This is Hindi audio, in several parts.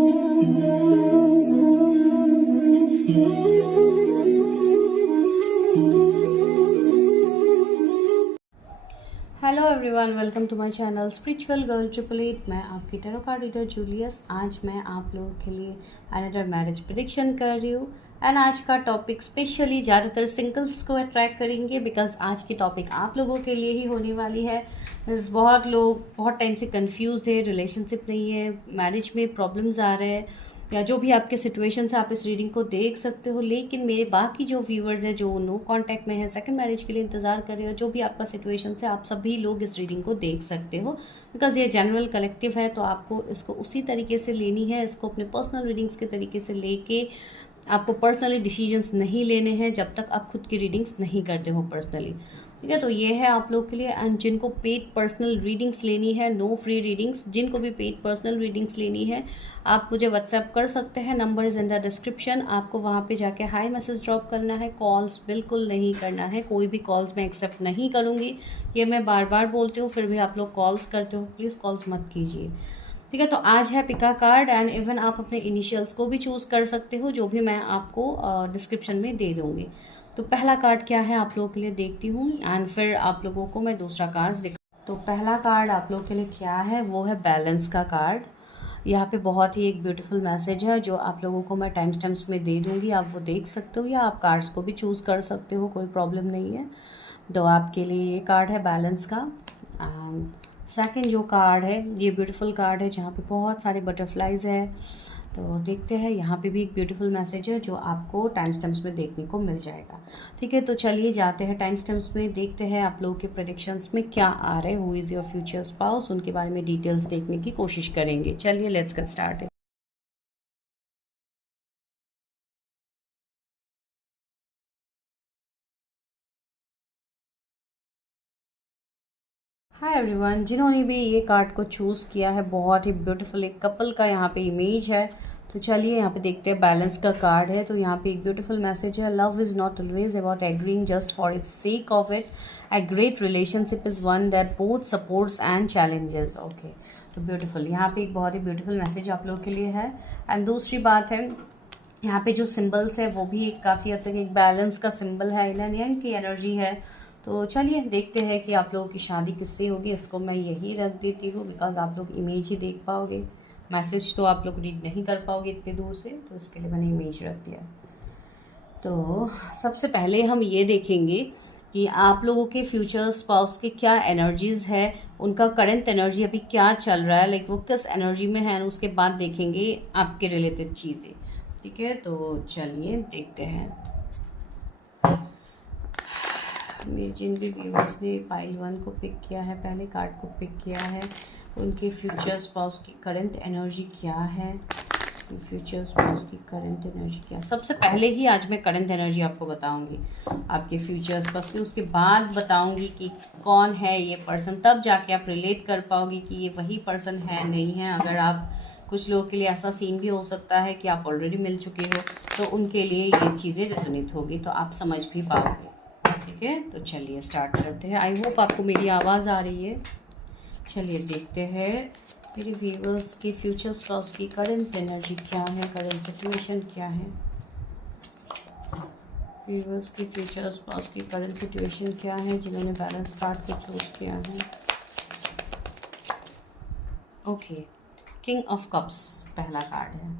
Hello everyone, welcome to my channel spiritual girl 888। मैं आपकी टैरो कार्ड रीडर जूलियस। आज मैं आप लोगों के लिए अनदर मैरिज प्रेडिक्शन कर रही हूँ। एंड आज का टॉपिक स्पेशली ज़्यादातर सिंगल्स को अट्रैक्ट करेंगे, बिकॉज आज की टॉपिक आप लोगों के लिए ही होने वाली है। बहुत लोग बहुत टाइम से कंफ्यूज है, रिलेशनशिप नहीं है, मैरिज में प्रॉब्लम्स आ रहे हैं, या जो भी आपके सिचुएशन से आप इस रीडिंग को देख सकते हो। लेकिन मेरे बाकी जो व्यूवर्स हैं जो नो कांटेक्ट में है, सेकंड मैरिज के लिए इंतज़ार कर रहे हो, जो भी आपका सिचुएशन है, आप सभी लोग इस रीडिंग को देख सकते हो, बिकॉज ये जनरल कलेक्टिव है। तो आपको इसको उसी तरीके से लेनी है, इसको अपने पर्सनल रीडिंग्स के तरीके से लेके आपको पर्सनली डिसीजंस नहीं लेने हैं जब तक आप खुद की रीडिंग्स नहीं करते हो पर्सनली। ठीक है, तो ये है आप लोग के लिए। एंड जिनको पेड पर्सनल रीडिंग्स लेनी है, नो फ्री रीडिंग्स, जिनको भी पेड पर्सनल रीडिंग्स लेनी है, आप मुझे व्हाट्सएप कर सकते हैं। Number is in the description. आपको वहाँ पे जाके हाई मैसेज ड्रॉप करना है, कॉल्स बिल्कुल नहीं करना है। कोई भी कॉल्स मैं एक्सेप्ट नहीं करूँगी, ये मैं बार बार बोलती हूँ, फिर भी आप लोग कॉल्स करते हो, प्लीज़ कॉल्स मत कीजिए। ठीक है, तो आज है पिका कार्ड। एंड इवन आप अपने इनिशियल्स को भी चूज़ कर सकते हो, जो भी मैं आपको डिस्क्रिप्शन में दे दूँगी। तो पहला कार्ड क्या है आप लोगों के लिए देखती हूँ, एंड फिर आप लोगों को मैं दूसरा कार्ड दिखा। तो पहला कार्ड आप लोगों के लिए क्या है, वो है बैलेंस का कार्ड। यहाँ पे बहुत ही एक ब्यूटीफुल मैसेज है जो आप लोगों को मैं टाइम स्टैम्प्स में दे दूँगी, आप वो देख सकते हो, या आप कार्ड्स को भी चूज़ कर सकते हो, कोई प्रॉब्लम नहीं है। तो आपके लिए ये कार्ड है बैलेंस का। सेकंड जो कार्ड है, ये ब्यूटीफुल कार्ड है जहाँ पे बहुत सारे बटरफ्लाइज है। तो देखते हैं, यहाँ पे भी एक ब्यूटीफुल मैसेज है जो आपको टाइम स्टैम्प्स में देखने को मिल जाएगा। ठीक है, तो चलिए जाते हैं टाइम स्टैम्प्स में, देखते हैं आप लोगों के प्रेडिक्शंस में क्या आ रहे हैं। Who is your future spouse, उनके बारे में डिटेल्स देखने की कोशिश करेंगे। चलिए let's get started. Hi everyone, जिन्होंने भी ये कार्ड को चूज़ किया है, बहुत ही ब्यूटीफुल एक कपल का यहाँ पे इमेज है। तो चलिए यहाँ पे देखते हैं, बैलेंस का कार्ड है। तो यहाँ पे एक ब्यूटीफुल मैसेज है, love is not always about agreeing just for its sec of it, a great relationship is one that both supports and challenges. Okay, तो ब्यूटीफुल, यहाँ पे एक बहुत ही ब्यूटीफुल मैसेज आप लोगों के लिए है। एंड दूसरी बात है, यहाँ पे जो सिम्बल्स है वो भी काफ़ी हद तक एक बैलेंस का सिंबल है, इन एंड यांग की एनर्जी है। तो चलिए देखते हैं कि आप लोगों की शादी किससे होगी। इसको मैं यही रख देती हूँ, बिकॉज आप लोग इमेज ही देख पाओगे, मैसेज तो आप लोग रीड नहीं कर पाओगे इतने दूर से, तो इसके लिए मैंने इमेज रख दिया। तो सबसे पहले हम ये देखेंगे कि आप लोगों के फ्यूचर स्पाउस के क्या एनर्जीज़ है, उनका करंट एनर्जी अभी क्या चल रहा है, लाइक वो किस एनर्जी में है, उसके बाद देखेंगे आपके रिलेटेड चीज़ें। ठीक है, तो चलिए देखते हैं। मेरे जिन भी व्यूअर्स ने पाइल 1 को पिक किया है, पहले कार्ड को पिक किया है, उनके फ्यूचर स्पाउस की करंट एनर्जी क्या है, फ्यूचर स्पाउस की करंट एनर्जी क्या है। सबसे पहले ही आज मैं करंट एनर्जी आपको बताऊंगी आपके फ्यूचर स्पाउस की, उसके बाद बताऊंगी कि कौन है ये पर्सन, तब जाके आप रिलेट कर पाओगे कि ये वही पर्सन है नहीं है। अगर आप, कुछ लोगों के लिए ऐसा सीन भी हो सकता है कि आप ऑलरेडी मिल चुके हो, तो उनके लिए ये चीज़ें रेजोनेट होगी, तो आप समझ भी पाओगे। ठीक है, तो चलिए स्टार्ट करते हैं। आई होप आपको मेरी आवाज़ आ रही है। चलिए देखते हैं मेरे व्यूअर्स की फ्यूचर स्पाउस की करंट एनर्जी क्या है, करंट सिचुएशन क्या है। व्यूअर्स की फ्यूचर स्पाउस की करंट सिचुएशन क्या है, जिन्होंने बैलेंस कार्ड को चूज किया है। ओके, किंग ऑफ कप्स पहला कार्ड है।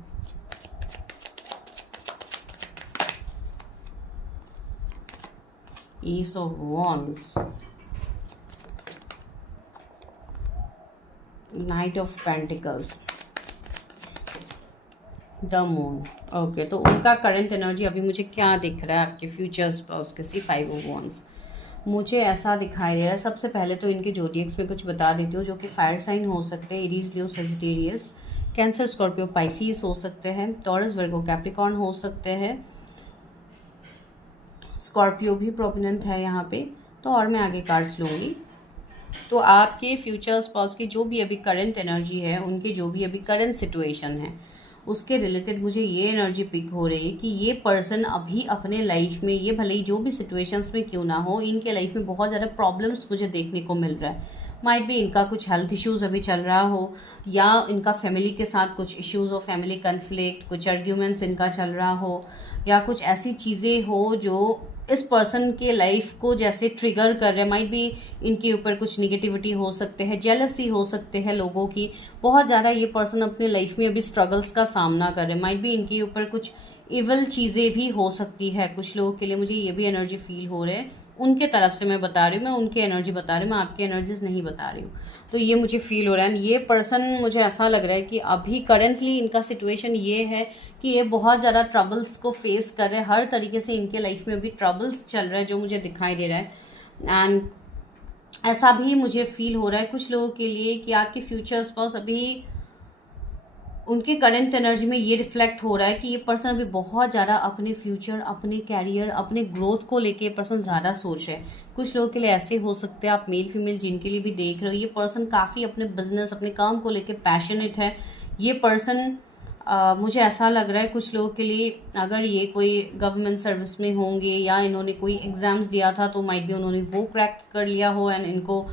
Ace of Wands, Knight of Pentacles, the moon. Okay, तो उनका करंट एनर्जी अभी मुझे क्या दिख रहा है आपके फ्यूचर स्पाउस के सी 5 ऑफ वॉन्ड्स। मुझे ऐसा दिखाई दे रहा है, सबसे पहले तो इनके जोडियक्स में कुछ बता देती हूँ, जो कि फायर साइन हो सकते हैं, एरीज, लियो, सजिटेरियस, कैंसर, स्कॉर्पियो, पाइसिस हो सकते हैं, टॉरस, वर्गो, कैप्रिकॉर्न हो सकते हैं, स्कॉर्पियो भी प्रोमिनेंट है यहाँ पे। तो और मैं आगे कार्ड्स लूँगी। तो आपके फ्यूचर स्पाउस की जो भी अभी करंट एनर्जी है, उनके जो भी अभी करंट सिचुएशन है, उसके रिलेटेड मुझे ये एनर्जी पिक हो रही है कि ये पर्सन अभी अपने लाइफ में, ये भले ही जो भी सिचुएशंस में क्यों ना हो, इनके लाइफ में बहुत ज़्यादा प्रॉब्लम्स मुझे देखने को मिल रहा है। माइट भी इनका कुछ हेल्थ इश्यूज अभी चल रहा हो, या इनका फैमिली के साथ कुछ इश्यूज हो, फैमिली कन्फ्लिक्ट, कुछ आर्ग्यूमेंट्स इनका चल रहा हो, या कुछ ऐसी चीज़ें हो जो इस पर्सन के लाइफ को जैसे ट्रिगर कर रहे हैं। माइट भी इनके ऊपर कुछ निगेटिविटी हो सकते हैं, जेलसी हो सकते हैं लोगों की, बहुत ज़्यादा ये पर्सन अपने लाइफ में अभी स्ट्रगल्स का सामना कर रहे हैं। माइट भी इनके ऊपर कुछ इवल चीज़ें भी हो सकती है कुछ लोगों के लिए, मुझे ये भी एनर्जी फील हो रहे हैं उनके तरफ से। मैं बता रही हूँ, मैं उनकी एनर्जी बता रही हूँ, मैं आपकी एनर्जीज नहीं बता रही हूँ। तो ये मुझे फील हो रहा है। ये पर्सन, मुझे ऐसा लग रहा है कि अभी करेंटली इनका सिचुएशन ये है कि ये बहुत ज़्यादा ट्रबल्स को फेस कर रहे हैं, हर तरीके से इनके लाइफ में अभी ट्रबल्स चल रहा है जो मुझे दिखाई दे रहा है। एंड ऐसा भी मुझे फील हो रहा है कुछ लोगों के लिए कि आपके फ्यूचर स्पाउस अभी, उनके करंट एनर्जी में ये रिफ्लेक्ट हो रहा है कि ये पर्सन अभी बहुत ज़्यादा अपने फ्यूचर, अपने कैरियर, अपने ग्रोथ को लेके ये पर्सन ज़्यादा सोच रहे हैं। कुछ लोगों के लिए ऐसे हो सकते हैं, आप मेल फीमेल जिनके लिए भी देख रहे हो, ये पर्सन काफ़ी अपने बिजनेस, अपने काम को लेके पैशनेट है। ये पर्सन मुझे ऐसा लग रहा है कुछ लोगों के लिए, अगर ये कोई गवर्नमेंट सर्विस में होंगे या इन्होंने कोई एग्ज़ाम्स दिया था तो माइट भी उन्होंने वो क्रैक कर लिया हो, एंड इनको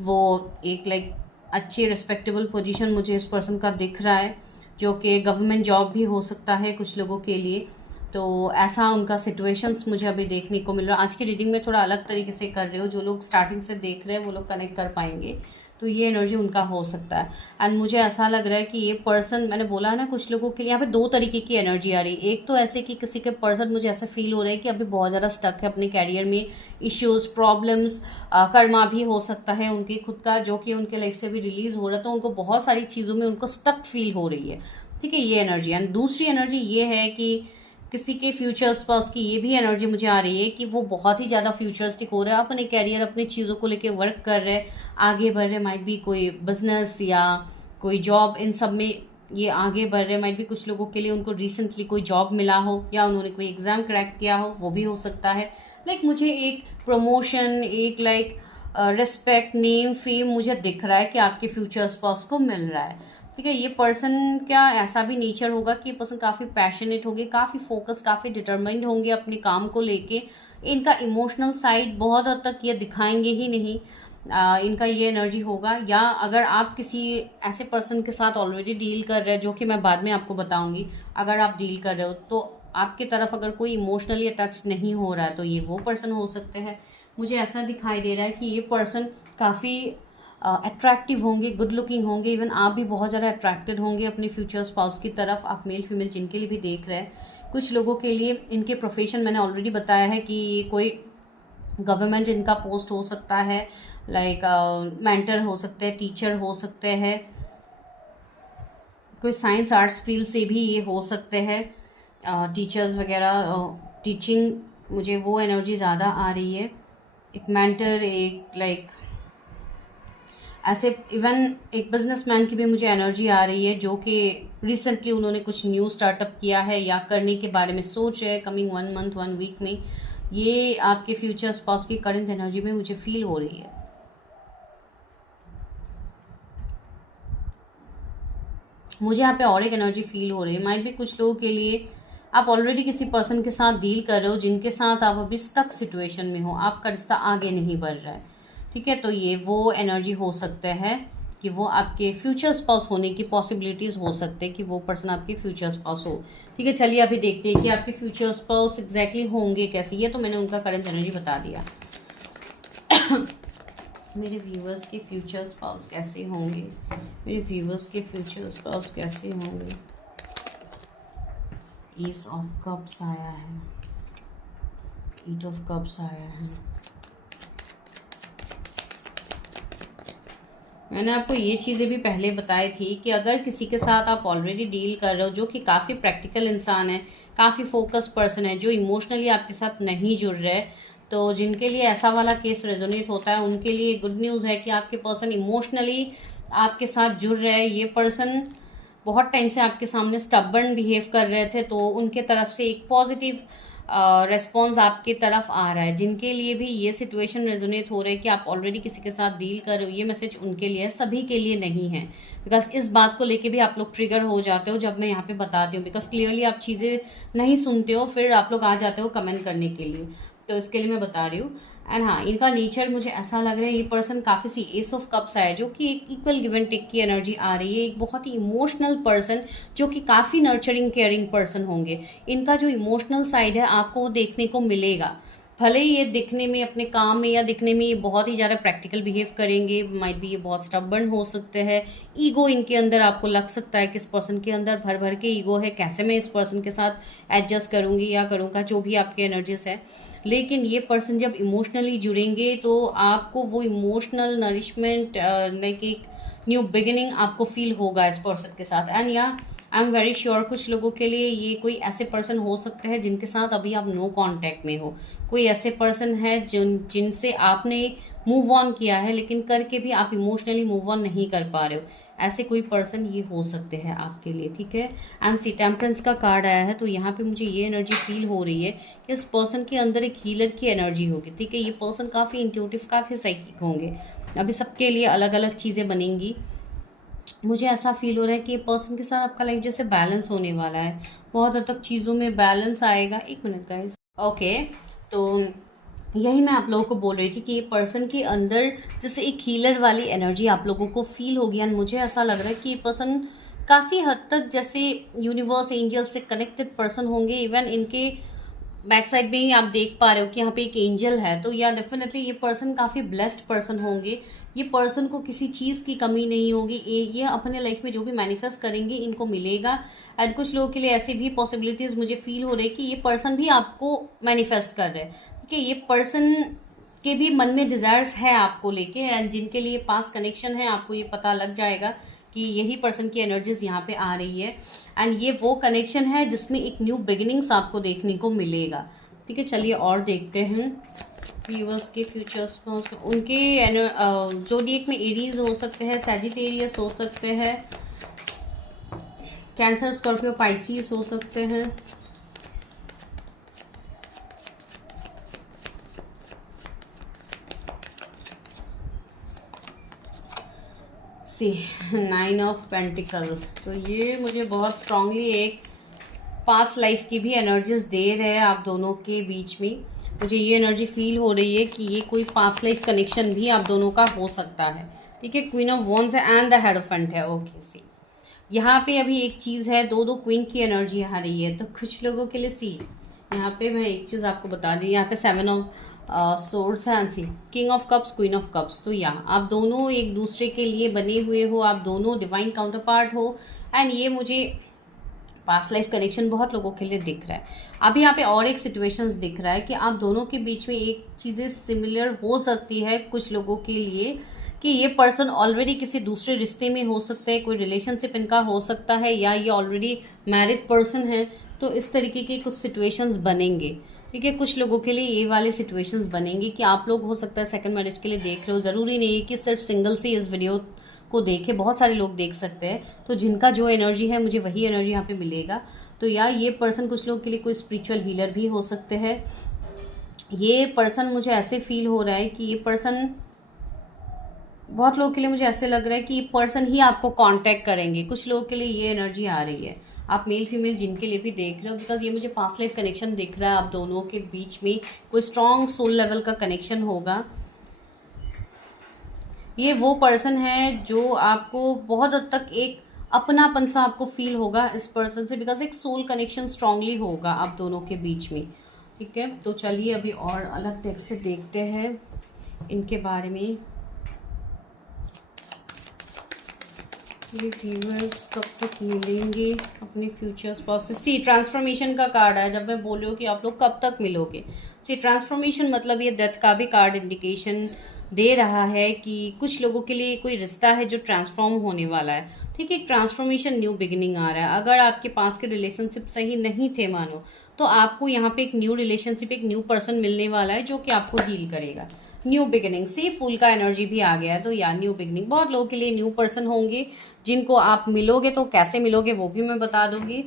वो एक अच्छी रिस्पेक्टेबल पोजीशन मुझे इस पर्सन का दिख रहा है, जो कि गवर्नमेंट जॉब भी हो सकता है कुछ लोगों के लिए। तो ऐसा उनका सिचुएशंस मुझे अभी देखने को मिल रहा है। आज की रीडिंग में थोड़ा अलग तरीके से कर रहे हो, जो लोग स्टार्टिंग से देख रहे हैं वो लोग कनेक्ट कर पाएंगे, तो ये एनर्जी उनका हो सकता है। एंड मुझे ऐसा लग रहा है कि ये पर्सन, मैंने बोला है ना कुछ लोगों के लिए यहाँ पे दो तरीके की एनर्जी आ रही है। एक तो ऐसे कि किसी के पर्सन, मुझे ऐसा फील हो रहा है कि अभी बहुत ज़्यादा स्टक है अपने कैरियर में, इश्यूज, प्रॉब्लम्स, कर्मा भी हो सकता है उनकी खुद का, जो कि उनके लाइफ से भी रिलीज हो रहा है, तो उनको बहुत सारी चीज़ों में उनको स्टक फील हो रही है। ठीक है, ये एनर्जी। एंड दूसरी एनर्जी ये है कि किसी के फ्यूचर्स पर उसकी ये भी एनर्जी मुझे आ रही है कि वो बहुत ही ज़्यादा फ्यूचरिस्टिक हो रहा है, अपने कैरियर, अपनी चीज़ों को लेके वर्क कर रहे हैं, आगे बढ़ रहे। माइट भी कोई बिजनेस या कोई जॉब, इन सब में ये आगे बढ़ रहे। माइट भी कुछ लोगों के लिए उनको रिसेंटली कोई जॉब मिला हो, या उन्होंने कोई एग्ज़ाम क्रैक किया हो, वो भी हो सकता है। मुझे एक प्रमोशन, एक रिस्पेक्ट, नेम, फेम मुझे दिख रहा है कि आपके फ्यूचर स्पाउस को मिल रहा है। ठीक है, ये पर्सन क्या ऐसा भी नेचर होगा कि ये पर्सन काफ़ी पैशनेट होंगे, काफ़ी फोकस, काफ़ी डिटरमाइंड होंगे अपने काम को लेके। इनका इमोशनल साइड बहुत हद तक ये दिखाएंगे ही नहीं, इनका ये एनर्जी होगा। या अगर आप किसी ऐसे पर्सन के साथ ऑलरेडी डील कर रहे हैं, जो कि मैं बाद में आपको बताऊंगी, अगर आप डील कर रहे हो तो आपकी तरफ अगर कोई इमोशनली अटैच नहीं हो रहा है तो ये वो पर्सन हो सकते हैं। मुझे ऐसा दिखाई दे रहा है कि ये पर्सन काफ़ी अट्रैक्टिव होंगे, गुड लुकिंग होंगे, इवन आप भी बहुत ज़्यादा अट्रैक्टेड होंगे अपने फ्यूचर स्पाउस की तरफ। आप मेल फीमेल जिनके लिए भी देख रहे हैं, कुछ लोगों के लिए इनके प्रोफेशन मैंने ऑलरेडी बताया है कि कोई गवर्नमेंट इनका पोस्ट हो सकता है, मेंटर हो सकते हैं, टीचर हो सकते हैं, कोई साइंस आर्ट्स फील्ड से भी ये हो सकते हैं, टीचर्स वगैरह, टीचिंग, मुझे वो एनर्जी ज़्यादा आ रही है। एक मेंटर, एक ऐसे इवन एक बिजनेसमैन की भी मुझे एनर्जी आ रही है, जो कि रिसेंटली उन्होंने कुछ न्यू स्टार्टअप किया है या करने के बारे में सोच है कमिंग 1 मंथ 1 वीक में। ये आपके फ्यूचर स्पाउस की करंट एनर्जी में मुझे फील हो रही है। मुझे यहाँ पे और एक एनर्जी फील हो रही है। माइट भी कुछ लोगों के लिए आप ऑलरेडी किसी पर्सन के साथ डील कर रहे हो, जिनके साथ आप अभी स्टक सिचुएशन में हो, आपका रिश्ता आगे नहीं बढ़ रहा है। ठीक है, तो ये वो एनर्जी हो सकते हैं कि वो आपके फ्यूचर स्पाउस होने की पॉसिबिलिटीज़ हो सकते हैं कि वो पर्सन आपके फ्यूचर स्पाउस हो। ठीक है, चलिए अभी देखते हैं कि आपके फ्यूचर स्पाउस एग्जैक्टली होंगे कैसे। ये तो मैंने उनका करंट एनर्जी बता दिया। मेरे व्यूवर्स के फ्यूचर स्पाउस कैसे होंगे, मेरे व्यूवर्स के फ्यूचर स्पाउस कैसे होंगे। ईस ऑफ कप्स आया है, एट ऑफ कप्स आया है। मैंने आपको ये चीज़ें भी पहले बताई थी कि अगर किसी के साथ आप ऑलरेडी डील कर रहे हो, जो कि काफ़ी प्रैक्टिकल इंसान है, काफ़ी फोकस पर्सन है, जो इमोशनली आपके साथ नहीं जुड़ रहे, तो जिनके लिए ऐसा वाला केस रेजोनेट होता है, उनके लिए गुड न्यूज़ है कि आपके पर्सन इमोशनली आपके साथ जुड़ रहे हैं। ये पर्सन बहुत टाइम से आपके सामने स्टबर्न बिहेव कर रहे थे, तो उनके तरफ से एक पॉजिटिव रेस्पॉन्स आपकी तरफ आ रहा है। जिनके लिए भी ये सिचुएशन रेजोनेट हो रहा है कि आप ऑलरेडी किसी के साथ डील कर रहे हो, ये मैसेज उनके लिए है, सभी के लिए नहीं है। बिकॉज इस बात को लेके भी आप लोग ट्रिगर हो जाते हो जब मैं यहाँ पे बताती हूँ, बिकॉज क्लियरली आप चीज़ें नहीं सुनते हो, फिर आप लोग आ जाते हो कमेंट करने के लिए, तो इसके लिए मैं बता रही हूँ। एंड हाँ, इनका नेचर मुझे ऐसा लग रहा है, ये पर्सन काफ़ी सी एस ऑफ कप्स है, जो कि एक इक्वल गिव एंड टेक की एनर्जी आ रही है। एक बहुत ही इमोशनल पर्सन, जो कि काफ़ी नर्चरिंग केयरिंग पर्सन होंगे। इनका जो इमोशनल साइड है आपको वो देखने को मिलेगा। भले ही ये दिखने में, अपने काम में या दिखने में ये बहुत ही ज़्यादा प्रैक्टिकल बिहेव करेंगे, माइट बी ये बहुत स्टबर्न हो सकते हैं। ईगो इनके अंदर आपको लग सकता है कि इस पर्सन के अंदर भर भर के ईगो है, कैसे मैं इस पर्सन के साथ एडजस्ट करूँगी या करूँगा, जो भी आपके एनर्जीज है। लेकिन ये पर्सन जब इमोशनली जुड़ेंगे तो आपको वो इमोशनल नरिशमेंट, लाइक एक न्यू बिगिनिंग आपको फील होगा इस पर्सन के साथ। एंड या आई एम वेरी श्योर कुछ लोगों के लिए ये कोई ऐसे पर्सन हो सकते हैं जिनके साथ अभी आप नो कांटेक्ट में हो। कोई ऐसे पर्सन है जिनसे आपने मूव ऑन किया है, लेकिन करके भी आप इमोशनली मूव ऑन नहीं कर पा रहे हो। ऐसे कोई पर्सन ये हो सकते हैं आपके लिए, ठीक है। एंड सी टेम्परेंस का कार्ड आया है, तो यहाँ पे मुझे ये एनर्जी फील हो रही है कि इस पर्सन के अंदर एक हीलर की एनर्जी होगी, ठीक है। ये पर्सन काफ़ी इंट्यूटिव, काफ़ी साइकिक होंगे। अभी सबके लिए अलग अलग चीज़ें बनेंगी। मुझे ऐसा फील हो रहा है कि ये पर्सन के साथ आपका लाइफ जैसे बैलेंस होने वाला है, बहुत हद तक चीज़ों में बैलेंस आएगा। एक मिनट गाइस, ओके। तो यही मैं आप लोगों को बोल रही थी कि ये पर्सन के अंदर जैसे एक हीलर वाली एनर्जी आप लोगों को फील होगी। एंड मुझे ऐसा लग रहा है कि ये पर्सन काफ़ी हद तक जैसे यूनिवर्स, एंजल से कनेक्टेड पर्सन होंगे। इवन इनके बैक साइड में ही आप देख पा रहे हो कि यहाँ पे एक एंजल है, तो या डेफिनेटली ये पर्सन काफ़ी ब्लेस्ड पर्सन होंगे। ये पर्सन को किसी चीज़ की कमी नहीं होगी। ये अपने लाइफ में जो भी मैनिफेस्ट करेंगे इनको मिलेगा। एंड कुछ लोगों के लिए ऐसी भी पॉसिबिलिटीज़ मुझे फील हो रही है कि ये पर्सन भी आपको मैनिफेस्ट कर रहे हैं, ठीक है। ये पर्सन के भी मन में डिज़ायर्स है आपको लेके, एंड जिनके लिए पास्ट कनेक्शन है आपको ये पता लग जाएगा कि यही पर्सन की एनर्जीज यहाँ पे आ रही है। एंड ये वो कनेक्शन है जिसमें एक न्यू बिगिनिंग्स आपको देखने को मिलेगा, ठीक है। चलिए और देखते हैं व्यूअर्स के फ्यूचर्स में। उनके जोडिएक में एरीज हो सकते हैं, सैजिटेरियस हो सकते हैं, कैंसर, स्कॉर्पियो, पाइसिस हो सकते हैं। सी 9 ऑफ पेंटिकल्स, तो ये मुझे बहुत स्ट्रांगली एक पास्ट लाइफ की भी एनर्जीज दे रहे हैं आप दोनों के बीच में। मुझे ये एनर्जी फील हो रही है कि ये कोई पास्ट लाइफ कनेक्शन भी आप दोनों का हो सकता है, ठीक है। क्वीन ऑफ वॉन्ड्स है एंड द हेरोफेंट है, ओके। सी यहाँ पे अभी एक चीज़ है, दो क्वीन की एनर्जी आ रही है, तो कुछ लोगों के लिए सी यहाँ पे मैं एक चीज़ आपको बता दी, यहाँ पे 7 ऑफ सोर्ड्स है, see king of cups, queen of cups. तो या आप दोनों एक दूसरे के लिए बने हुए हो, आप दोनों डिवाइन काउंटर पार्ट हो। एंड ये मुझे पास्ट लाइफ कनेक्शन बहुत लोगों के लिए दिख रहा है। अभी यहाँ पे और एक सिचुएशंस दिख रहा है कि आप दोनों के बीच में एक चीज़ें सिमिलर हो सकती है कुछ लोगों के लिए, कि ये पर्सन ऑलरेडी किसी दूसरे रिश्ते में हो सकता है, कोई रिलेशनशिप इनका हो सकता है, या ये ऑलरेडी मैरिड पर्सन है। तो इस तरीके के कुछ सिचुएशंस बनेंगे, ठीक है। कुछ लोगों के लिए ये वाले सिचुएशंस बनेंगे कि आप लोग हो सकता है सेकंड मैरिज के लिए देख रहे हो। ज़रूरी नहीं है कि सिर्फ सिंगल से इस वीडियो को देखे, बहुत सारे लोग देख सकते हैं। तो जिनका जो एनर्जी है मुझे वही एनर्जी यहाँ पे मिलेगा। तो या ये पर्सन कुछ लोगों के लिए कोई स्पिरिचुअल हीलर भी हो सकते हैं। ये पर्सन मुझे ऐसे फील हो रहा है कि ये पर्सन, बहुत लोगों के लिए मुझे ऐसे लग रहा है कि ये पर्सन ही आपको कांटेक्ट करेंगे। कुछ लोगों के लिए ये एनर्जी आ रही है, आप मेल फीमेल जिनके लिए भी देख रहे हो, बिकॉज ये मुझे पास्ट लाइफ कनेक्शन दिख रहा है। आप दोनों के बीच में कोई स्ट्रॉन्ग सोल लेवल का कनेक्शन होगा। ये वो पर्सन है जो आपको बहुत हद तक एक अपनापन सा आपको फील होगा इस पर्सन से, बिकॉज एक सोल कनेक्शन स्ट्रांगली होगा आप दोनों के बीच में, ठीक है। तो चलिए अभी और अलग तरीके से देखते हैं इनके बारे में। ये व्यूअर्स कब तक मिलेंगे अपने फ्यूचर्स पास से। सी ट्रांसफॉर्मेशन का कार्ड है। जब मैं बोल रही हूँ कि आप लोग कब तक मिलोगे, सी ट्रांसफॉर्मेशन मतलब ये डेथ का भी कार्ड इंडिकेशन दे रहा है कि कुछ लोगों के लिए कोई रिश्ता है जो ट्रांसफॉर्म होने वाला है, ठीक है। एक ट्रांसफॉर्मेशन, न्यू बिगिनिंग आ रहा है। अगर आपके पास के रिलेशनशिप सही नहीं थे मानो, तो आपको यहाँ पे एक न्यू रिलेशनशिप, एक न्यू पर्सन मिलने वाला है जो कि आपको हील करेगा। न्यू बिगिनिंग, सी फूल का एनर्जी भी आ गया है, तो या न्यू बिगिनिंग बहुत लोगों के लिए न्यू पर्सन होंगे जिनको आप मिलोगे। तो कैसे मिलोगे वो भी मैं बता दूंगी।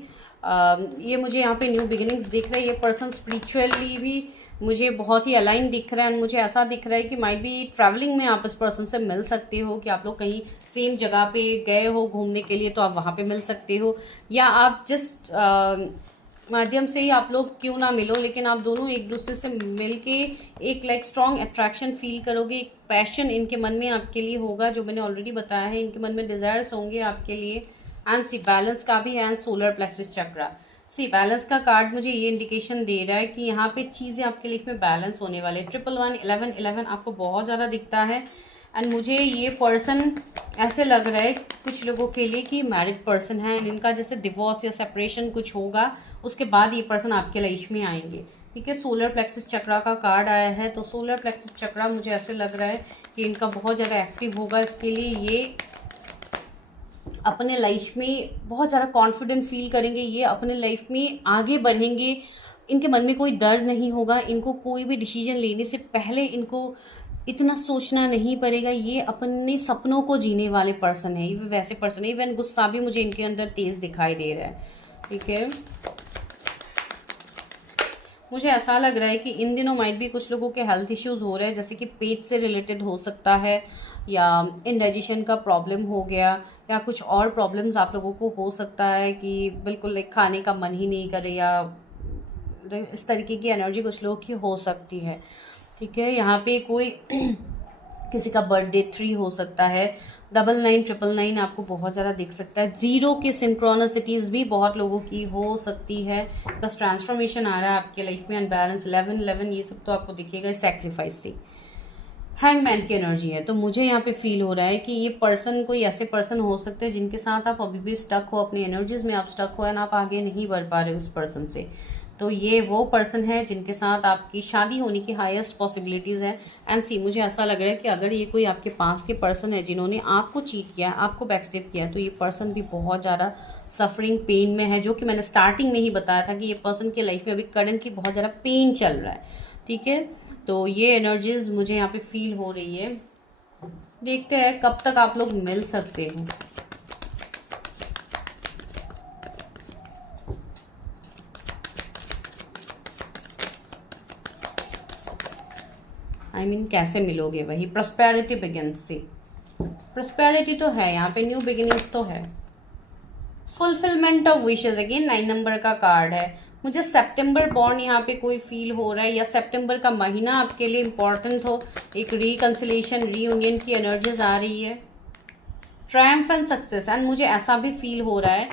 ये मुझे यहाँ पे न्यू बिगिनिंग्स दिख रहा है। ये पर्सन स्पिरिचुअली भी मुझे बहुत ही अलाइन दिख रहा है। मुझे ऐसा दिख रहा है कि माइट बी ट्रैवलिंग में आप इस पर्सन से मिल सकते हो, कि आप लोग कहीं सेम जगह पे गए हो घूमने के लिए तो आप वहाँ पे मिल सकते हो, या आप जस्ट माध्यम से ही आप लोग क्यों ना मिलो, लेकिन आप दोनों एक दूसरे से मिलके एक लाइक स्ट्रॉन्ग अट्रैक्शन फील करोगे। एक पैशन इनके मन में आपके लिए होगा, जो मैंने ऑलरेडी बताया है। इनके मन में डिज़ायर्स होंगे आपके लिए। एंड सी बैलेंस का भी है, and solar plexus chakra. See balance का कार्ड मुझे ये इंडिकेशन दे रहा है कि यहाँ पे चीज़ें आपके लाइफ में बैलेंस होने वाले। 111 11 11 आपको बहुत ज़्यादा दिखता है। एंड मुझे ये पर्सन ऐसे लग रहा है कुछ लोगों के लिए कि मैरिड पर्सन है, एंड इनका जैसे डिवोर्स या सेपरेशन कुछ होगा, उसके बाद ये पर्सन आपके लाइफ में आएंगे। ठीक है, सोलर प्लेक्सिस चक्रा का कार्ड आया है, तो सोलर प्लेक्सिस चक्रा मुझे ऐसे लग रहा है कि इनका बहुत ज़्यादा एक्टिव होगा। इसके लिए ये अपने लाइफ में बहुत ज़्यादा कॉन्फिडेंट फील करेंगे, ये अपने लाइफ में आगे बढ़ेंगे। इनके मन में कोई डर नहीं होगा, इनको कोई भी डिसीजन लेने से पहले इनको इतना सोचना नहीं पड़ेगा। ये अपने सपनों को जीने वाले पर्सन है, ये वैसे पर्सन है। इवन गुस्सा भी मुझे इनके अंदर तेज़ दिखाई दे रहा है। ठीक है, मुझे ऐसा लग रहा है कि इन दिनों माइट भी कुछ लोगों के हेल्थ इश्यूज हो रहे हैं, जैसे कि पेट से रिलेटेड हो सकता है, या इनडाइजेशन का प्रॉब्लम हो गया, या कुछ और प्रॉब्लम्स आप लोगों को हो सकता है कि बिल्कुल लाइक खाने का मन ही नहीं करे, या इस तरीके की एनर्जी कुछ लोगों की हो सकती है। ठीक है, यहाँ पे कोई किसी का बर्थडे 3 हो सकता है। 99 999 आपको बहुत ज़्यादा दिख सकता है। 0 की सिंक्रोनिसिटीज़ भी बहुत लोगों की हो सकती है। बस ट्रांसफॉर्मेशन आ रहा है आपके लाइफ में। अनबैलेंस 11 11 ये सब तो आपको दिखेगा सैक्रिफाइस से। हैंगमैन की एनर्जी है, तो मुझे यहाँ पे फील हो रहा है कि ये पर्सन कोई ऐसे पर्सन हो सकते हैं जिनके साथ आप अभी भी स्टक हो, अपनी एनर्जीज में आप स्टक हो, एंड आप आगे नहीं बढ़ पा रहे उस पर्सन से। तो ये वो पर्सन है जिनके साथ आपकी शादी होने की हाईएस्ट पॉसिबिलिटीज़ है। एंड सी, मुझे ऐसा लग रहा है कि अगर ये कोई आपके पास के पर्सन है जिन्होंने आपको चीट किया, आपको बैकस्टेप किया, तो ये पर्सन भी बहुत ज़्यादा सफरिंग पेन में है, जो कि मैंने स्टार्टिंग में ही बताया था कि ये पर्सन के लाइफ में अभी करेंटली बहुत ज़्यादा पेन चल रहा है। ठीक है, तो ये एनर्जीज मुझे यहाँ पे फील हो रही है। देखते हैं कब तक आप लोग मिल सकते हो। I mean, कैसे मिलोगे, वही प्रॉस्पेरिटी बिगिंस से। प्रॉस्पेरिटी तो है यहाँ पे, न्यू बिगिनिंग्स तो है। Fulfilment of wishes, again 9 number का कार्ड है। मुझे सितंबर बॉर्न यहाँ पे कोई फील हो रहा है, या सितंबर का महीना आपके लिए इम्पोर्टेंट हो। एक रिकंसिलेशन, रीयूनियन की एनर्जीज आ रही है। Triumph and success. एंड मुझे ऐसा भी फील हो रहा है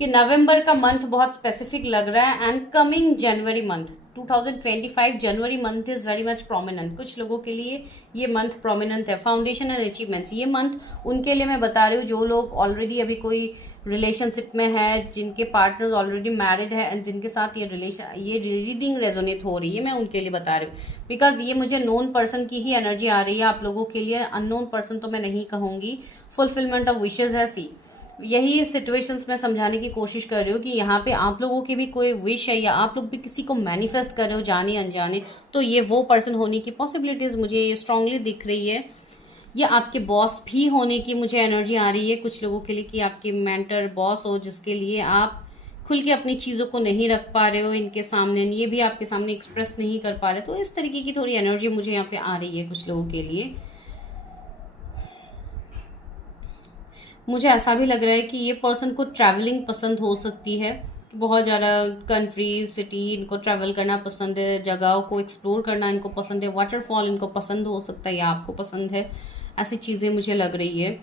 कि नवंबर का मंथ बहुत स्पेसिफिक लग रहा है, and coming January month 2025 January month is very much prominent. कुछ लोगों के लिए ये मंथ प्रोमिनेंट है। फाउंडेशन एंड अचीवमेंट्स, ये मंथ उनके लिए मैं बता रही हूँ जो लोग ऑलरेडी अभी कोई रिलेशनशिप में है, जिनके पार्टनर्स ऑलरेडी मैरिड है, एंड जिनके साथ ये रीडिंग रेजोनेट हो रही है, मैं उनके लिए बता रही हूँ। बिकॉज ये मुझे नोन पर्सन की ही एनर्जी आ रही है आप लोगों के लिए। अननोन पर्सन तो मैं नहीं कहूँगी। फुलफिलमेंट ऑफ विशेज है। सी, यही सिचुएशंस में समझाने की कोशिश कर रही हूँ कि यहाँ पे आप लोगों की भी कोई विश है, या आप लोग भी किसी को मैनिफेस्ट कर रहे हो जाने अनजाने, तो ये वो पर्सन होने की पॉसिबिलिटीज़ मुझे ये स्ट्रांगली दिख रही है। ये आपके बॉस भी होने की मुझे एनर्जी आ रही है कुछ लोगों के लिए, कि आपके मेंटर बॉस हो जिसके लिए आप खुल के अपनी चीज़ों को नहीं रख पा रहे हो इनके सामने, ये भी आपके सामने एक्सप्रेस नहीं कर पा रहे। तो इस तरीके की थोड़ी एनर्जी मुझे यहाँ पे आ रही है कुछ लोगों के लिए। मुझे ऐसा भी लग रहा है कि ये पर्सन को ट्रैवलिंग पसंद हो सकती है। बहुत ज़्यादा कंट्री, सिटी इनको ट्रैवल करना पसंद है, जगहों को एक्सप्लोर करना इनको पसंद है, वाटरफॉल इनको पसंद हो सकता है, या आपको पसंद है, ऐसी चीज़ें मुझे लग रही है।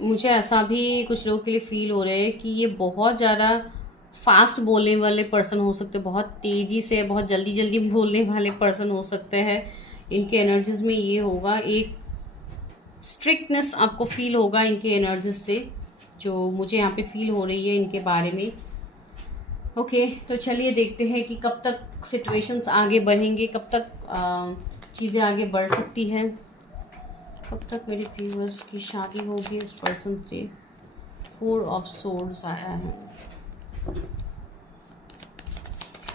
मुझे ऐसा भी कुछ लोगों के लिए फील हो रहा है कि ये बहुत ज़्यादा फास्ट बोलने वाले पर्सन हो सकते हैं, बहुत तेज़ी से, बहुत जल्दी जल्दी बोलने वाले पर्सन हो सकते हैं। इनके एनर्जीज में ये होगा, एक स्ट्रिक्टनेस आपको फील होगा इनके एनर्जीज से, जो मुझे यहाँ पे फील हो रही है इनके बारे में। ओके, तो चलिए देखते हैं कि कब तक सिचुएशंस आगे बढ़ेंगे, कब तक चीज़ें आगे बढ़ सकती हैं, कब तक मेरे व्यूअर्स की शादी होगी इस पर्सन से। 4 ऑफ सोर्ड्स आया है।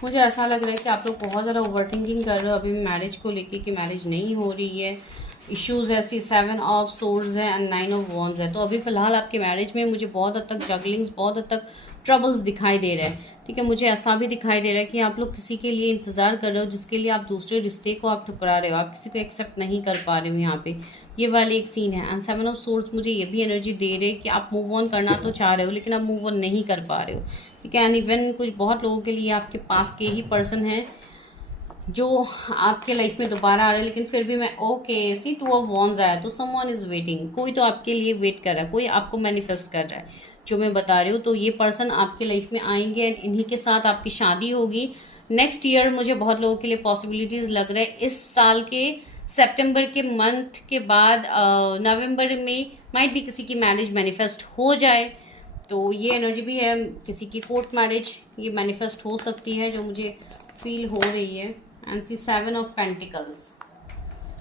मुझे ऐसा लग रहा है कि आप लोग बहुत ज़्यादा ओवर थिंकिंग कर रहे हो अभी मैरिज को लेके, कि मैरिज नहीं हो रही है, इश्यूज है, सी 7 ऑफ सोर्ड्स है एंड 9 ऑफ वॉन्ड्स है। तो अभी फिलहाल आपके मैरिज में मुझे बहुत हद तक जगलिंग्स, बहुत हद तक ट्रबल्स दिखाई दे रहे हैं। ठीक है, मुझे ऐसा भी दिखाई दे रहा है कि आप लोग किसी के लिए इंतजार कर रहे हो जिसके लिए आप दूसरे रिश्ते को आप ठुकरा रहे हो, आप किसी को एक्सेप्ट नहीं कर पा रहे हो। यहाँ पे ये वाली एक सीन है। एंड 7 ऑफ सोर्ड्स मुझे ये भी एनर्जी दे रहे कि आप मूव ऑन करना तो चाह रहे हो लेकिन आप मूव ऑन नहीं कर पा रहे हो। ठीक है, एंड इवन कुछ बहुत लोगों के लिए आपके पास के ही पर्सन है जो आपके लाइफ में दोबारा आ रहे हैं, लेकिन फिर भी मैं ओके सी 2 ऑफ वॉन्ड्स आया तो समवन इज वेटिंग, कोई तो आपके लिए वेट कर रहा है, कोई आपको मैनिफेस्ट कर रहा है जो मैं बता रही हूँ। तो ये पर्सन आपके लाइफ में आएंगे एंड इन्हीं के साथ आपकी शादी होगी नेक्स्ट ईयर। मुझे बहुत लोगों के लिए पॉसिबिलिटीज लग रहा है इस साल के सितंबर के मंथ के बाद नवंबर में माइट भी किसी की मैरिज मैनिफेस्ट हो जाए। तो ये एनर्जी भी है, किसी की कोर्ट मैरिज ये मैनिफेस्ट हो सकती है जो मुझे फील हो रही है। एंड सी 7 ऑफ पेंटिकल्स,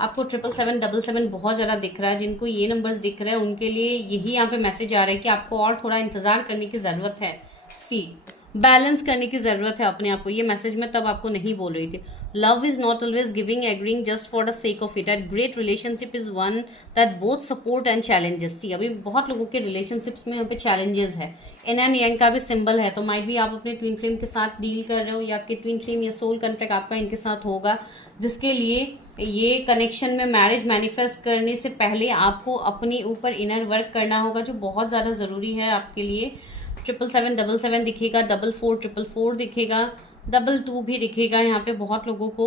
आपको 777 बहुत ज़्यादा दिख रहा है। जिनको ये नंबर्स दिख रहे हैं उनके लिए यही यहाँ पे मैसेज आ रहा है कि आपको और थोड़ा इंतजार करने की ज़रूरत है। सी बैलेंस करने की ज़रूरत है अपने आप को। ये मैसेज मैं तब आपको नहीं बोल रही थी। Love is not always giving agreeing just for the sake of it. A great relationship is one that both support and challenges. See अभी बहुत लोगों के रिलेशनशिप्स में यहाँ पे चैलेंजेस है। इन एंड यांग का भी सिंबल है, तो माइट भी आप अपने ट्विन फ्लेम के साथ डील कर रहे हो या आपके ट्विन फ्लेम या सोल कॉन्ट्रैक्ट आपका इनके साथ होगा, जिसके लिए ये कनेक्शन में मैरिज मैनिफेस्ट करने से पहले आपको अपने ऊपर इनर वर्क करना होगा जो बहुत ज़्यादा ज़रूरी है आपके लिए। 777 दिखेगा, 4444 दिखेगा, 22 भी दिखेगा यहाँ पे बहुत लोगों को।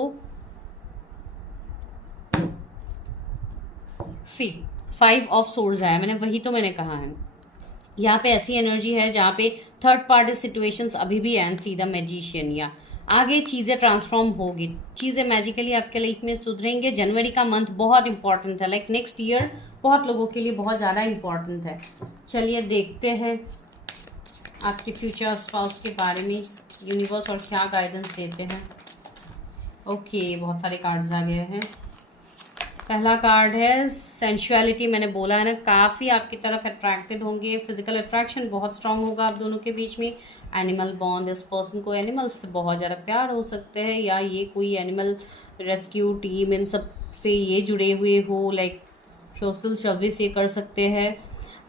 सी 5 ऑफ सोर्ड्स आया, मैंने कहा है यहाँ पे ऐसी एनर्जी है जहाँ पे थर्ड पार्टी सिचुएशंस अभी भी एंड सी द मैजिशियन, या आगे चीज़ें ट्रांसफॉर्म होगी, चीज़ें मैजिकली आपके लाइफ में सुधरेंगे। जनवरी का मंथ बहुत इंपॉर्टेंट है, लाइक नेक्स्ट ईयर बहुत लोगों के लिए बहुत ज़्यादा इंपॉर्टेंट है। चलिए देखते हैं आपके फ्यूचर स्पाउस के बारे में यूनिवर्स और क्या गाइडेंस देते हैं। ओके, बहुत सारे कार्ड्स आ गए हैं। पहला कार्ड है सेंशुअलिटी। मैंने बोला है ना, काफ़ी आपकी तरफ अट्रैक्टेड होंगे, फिजिकल अट्रैक्शन बहुत स्ट्रांग होगा आप दोनों के बीच में। एनिमल बॉन्ड, इस पर्सन को एनिमल्स से बहुत ज़्यादा प्यार हो सकते हैं या ये कोई एनिमल रेस्क्यू टीम इन सब से ये जुड़े हुए हो, लाइक सोशल सर्विस ये कर सकते हैं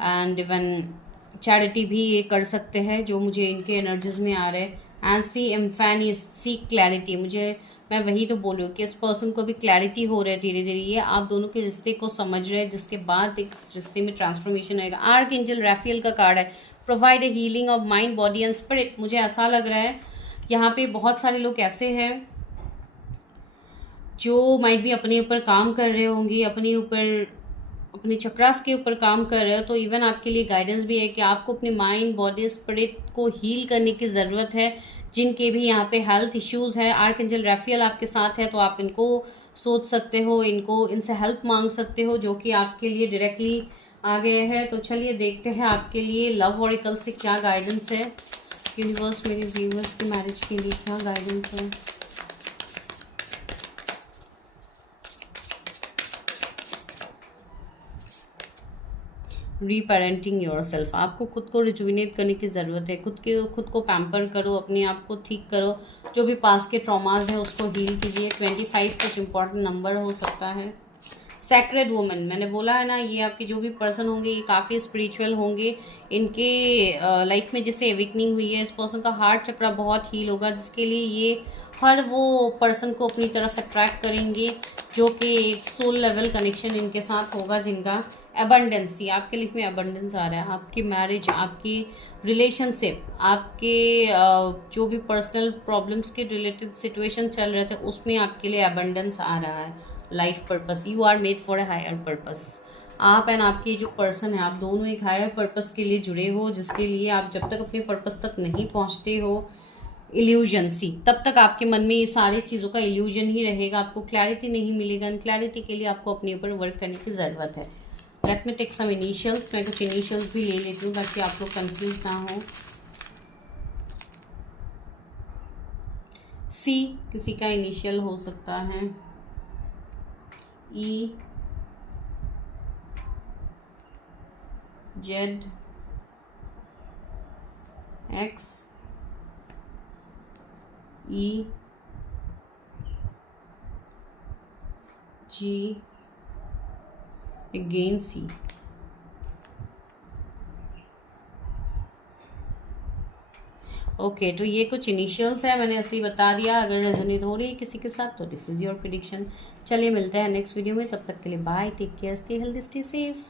एंड इवन चैरिटी भी ये कर सकते हैं जो मुझे इनके एनर्जीज में आ रहे हैं। एंड सी एम्फैनी, सी क्लैरिटी, मैं वही तो बोल रही हूँ कि इस पर्सन को भी क्लैरिटी हो रहा है धीरे धीरे, ये आप दोनों के रिश्ते को समझ रहे हैं जिसके बाद एक रिश्ते में ट्रांसफॉर्मेशन आएगा। आर्क एंजल राफेल का कार्ड है, provide a healing of mind body and spirit. मुझे ऐसा लग रहा है यहाँ पे बहुत सारे लोग ऐसे हैं जो माइट भी अपने ऊपर काम कर रहे होंगे, अपने चक्रास के ऊपर काम कर रहे हो। तो इवन आपके लिए गाइडेंस भी है कि आपको अपने माइंड बॉडी स्पिरिट को हील करने की ज़रूरत है। जिनके भी यहाँ पे हेल्थ इश्यूज है, आर्क एंजल राफेल आपके साथ है तो आप इनको सोच सकते हो, इनसे हेल्प मांग सकते हो जो कि आपके लिए डायरेक्टली आ गए हैं। तो चलिए देखते हैं आपके लिए लव ऑरिकल से क्या गाइडेंस है। यूनिवर्स मेरे व्यूअर्स के मैरिज के लिए क्या गाइडेंस है। रीपेरेंटिंग योर सेल्फ, आपको खुद को रिजुविनेट करने की ज़रूरत है। खुद को पैम्पर करो, अपने आप को ठीक करो, जो भी पास के ट्रॉमाज है उसको हील कीजिए। 25 कुछ इंपॉर्टेंट नंबर हो सकता है। सैक्रेड वुमन, मैंने बोला है ना, ये आपके जो भी पर्सन होंगे ये काफ़ी स्पिरिचुअल होंगे। इनके लाइफ में जैसे एविकनिंग हुई है, इस पर्सन का हार्ट चक्रा बहुत हील होगा, जिसके लिए ये हर वो पर्सन को अपनी तरफ अट्रैक्ट करेंगे जो कि एक सोल लेवल कनेक्शन इनके साथ होगा, जिनका अबंडेंस, आपके लाइफ में अबंडेंस आ रहा है। आपकी मैरिज, आपकी रिलेशनशिप, आपके जो भी पर्सनल प्रॉब्लम्स के रिलेटेड सिचुएशन चल रहे थे उसमें आपके लिए अबंडेंस आ रहा है। Life purpose, you are made for a higher purpose. आप एंड आपकी जो पर्सन है, आप दोनों एक हायर पर्पस के लिए जुड़े हो, जिसके लिए आप जब तक अपने पर्पस तक नहीं पहुंचते हो, इल्यूजन सी, तब तक आपके मन में ये सारी चीज़ों का इल्यूजन ही रहेगा, आपको क्लैरिटी नहीं मिलेगा। क्लैरिटी के लिए आपको अपने ऊपर वर्क करने की ज़रूरत है। Let me take some initials, मैं कुछ इनिशियल्स भी ले लेती हूँ ताकि आप लोग कंफ्यूज ना हो। सी किसी का इनिशियल हो सकता है, ई, जेड, एक्स, ई, जी, अगेन सी। ओके तो ये कुछ इनिशियल्स है, मैंने ऐसे ही बता दिया। अगर रेजोनेट हो रही है किसी के साथ तो दिस इज योर प्रिडिक्शन। चलिए मिलते हैं नेक्स्ट वीडियो में, तब तक के लिए bye, take care, stay healthy, stay safe.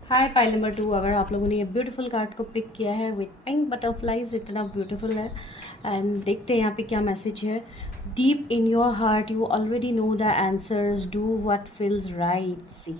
Hi pile number 2, अगर आप लोगों ने ये ब्यूटीफुल कार्ड को पिक किया है विथ पिंक बटरफ्लाइज, इतना ब्यूटीफुल है। एंड देखते हैं यहाँ पे क्या मैसेज है। Deep in your heart you already know the answers, do what feels right, see.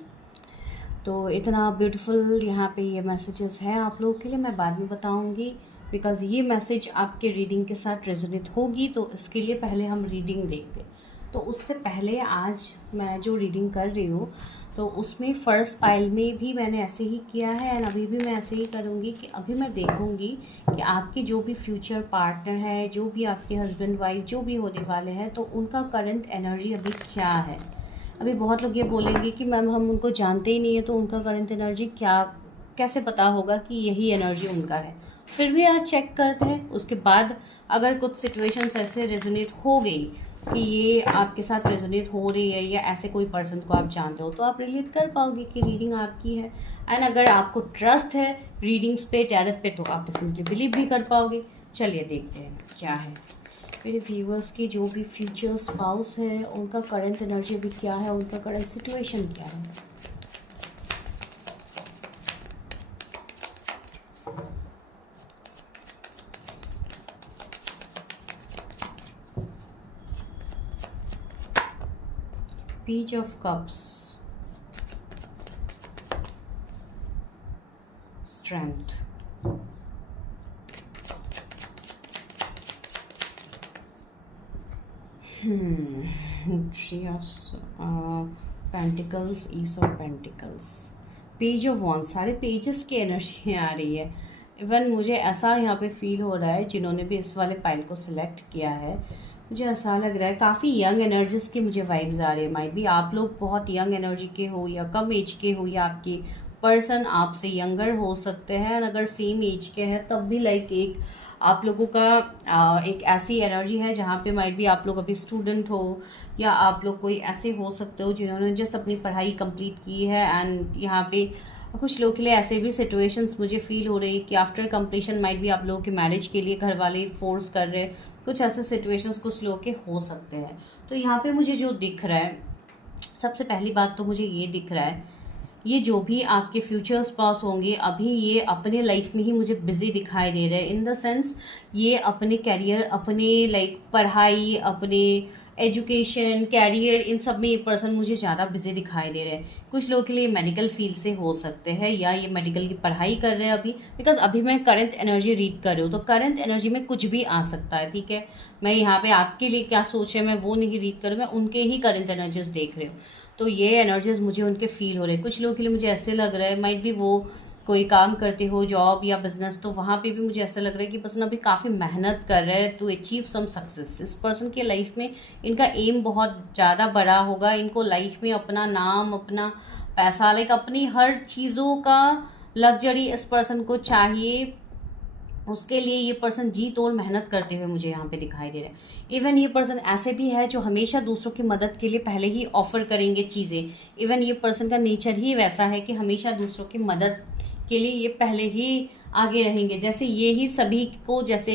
तो इतना ब्यूटीफुल यहाँ पे ये मैसेजेस हैं आप लोगों के लिए, मैं बाद में बताऊँगी बिकॉज़ ये मैसेज आपके रीडिंग के साथ रेजोनेट होगी। तो इसके लिए पहले हम रीडिंग देखते हैं। तो उससे पहले आज मैं जो रीडिंग कर रही हूँ तो उसमें फ़र्स्ट पाइल में भी मैंने ऐसे ही किया है एंड अभी भी मैं ऐसे ही करूँगी कि अभी मैं देखूँगी कि आपके जो भी फ्यूचर पार्टनर है, जो भी आपके हस्बैंड वाइफ जो भी होने वाले हैं, तो उनका करंट एनर्जी अभी क्या है। अभी बहुत लोग ये बोलेंगे कि मैम हम उनको जानते ही नहीं है तो उनका करंट एनर्जी क्या, कैसे पता होगा कि यही एनर्जी उनका है। फिर भी आज चेक करते हैं, उसके बाद अगर कुछ सिचुएशंस ऐसे रेजोनेट हो गई कि ये आपके साथ रेजोनेट हो रही है या ऐसे कोई पर्सन को आप जानते हो तो आप रिलेट कर पाओगे कि रीडिंग आपकी है। एंड अगर आपको ट्रस्ट है रीडिंग्स पे, टैरट पे, तो आप डेफिनेटली बिलीव भी कर पाओगे। चलिए देखते हैं क्या है। मेरे व्यूवर्स की जो भी फ्यूचर स्पाउस है उनका करंट एनर्जी अभी क्या है, उनका करंट सिचुएशन क्या है। Page of Cups, Strength, Three of Pentacles, Ace of Pentacles, Page of Wands। सारे पेजेस की एनर्जी आ रही है। इवन मुझे ऐसा यहाँ पे फील हो रहा है, जिन्होंने भी इस वाले पाइल को सिलेक्ट किया है, मुझे ऐसा लग रहा है काफ़ी यंग एनर्जीज की मुझे वाइब्स आ रहे हैं। माइट भी आप लोग बहुत यंग एनर्जी के हो या कम एज के हो, या आपके पर्सन आपसे यंगर हो सकते हैं। अगर सेम एज के हैं तब भी लाइक एक आप लोगों का एक ऐसी एनर्जी है जहाँ पे माइट भी आप लोग अभी स्टूडेंट हो, या आप लोग कोई ऐसे हो सकते हो जिन्होंने जस्ट अपनी पढ़ाई कंप्लीट की है। एंड यहाँ पे कुछ लोगों के लिए ऐसे भी सिचुएशंस मुझे फील हो रही है कि आफ्टर कंप्लीशन माइट भी आप लोगों के मैरिज के लिए घर वाले फोर्स कर रहे हैं। कुछ ऐसे सिचुएशंस कुछ लोगों के हो सकते हैं। तो यहाँ पे मुझे जो दिख रहा है, सबसे पहली बात तो मुझे ये दिख रहा है, ये जो भी आपके फ्यूचर स्पाउस होंगे अभी ये अपने लाइफ में ही मुझे बिजी दिखाई दे रहे हैं। इन द सेंस ये अपने कैरियर, अपने लाइक पढ़ाई, अपने एजुकेशन, कैरियर, इन सब में ये पर्सन मुझे ज़्यादा बिजी दिखाई दे रहे हैं। कुछ लोगों के लिए मेडिकल फील्ड से हो सकते हैं या ये मेडिकल की पढ़ाई कर रहे हैं अभी, बिकॉज अभी मैं करंट एनर्जी रीड कर रही हूँ तो करंट एनर्जी में कुछ भी आ सकता है। ठीक है, मैं यहाँ पे आपके लिए क्या सोच है मैं वो नहीं रीड कर रही, मैं उनके ही करंट एनर्जीज देख रही हूँ। तो ये एनर्जीज मुझे उनके फील हो रहे हैं। कुछ लोगों के लिए मुझे ऐसे लग रहा है माइट भी वो कोई काम करते हो, जॉब या बिजनेस, तो वहाँ पे भी मुझे ऐसा लग रहा है कि पर्सन अभी काफ़ी मेहनत कर रहे हैं टू अचीव सम सक्सेस। इस पर्सन के लाइफ में इनका एम बहुत ज़्यादा बड़ा होगा। इनको लाइफ में अपना नाम, अपना पैसा, लाइक अपनी हर चीज़ों का लग्जरी इस पर्सन को चाहिए। उसके लिए ये पर्सन जी तोड़ मेहनत करते हुए मुझे यहाँ पे दिखाई दे रहा है। इवन ये पर्सन ऐसे भी है जो हमेशा दूसरों की मदद के लिए पहले ही ऑफर करेंगे चीज़ें। इवन ये पर्सन का नेचर ही वैसा है कि हमेशा दूसरों की मदद के लिए ये पहले ही आगे रहेंगे। जैसे ये ही सभी को, जैसे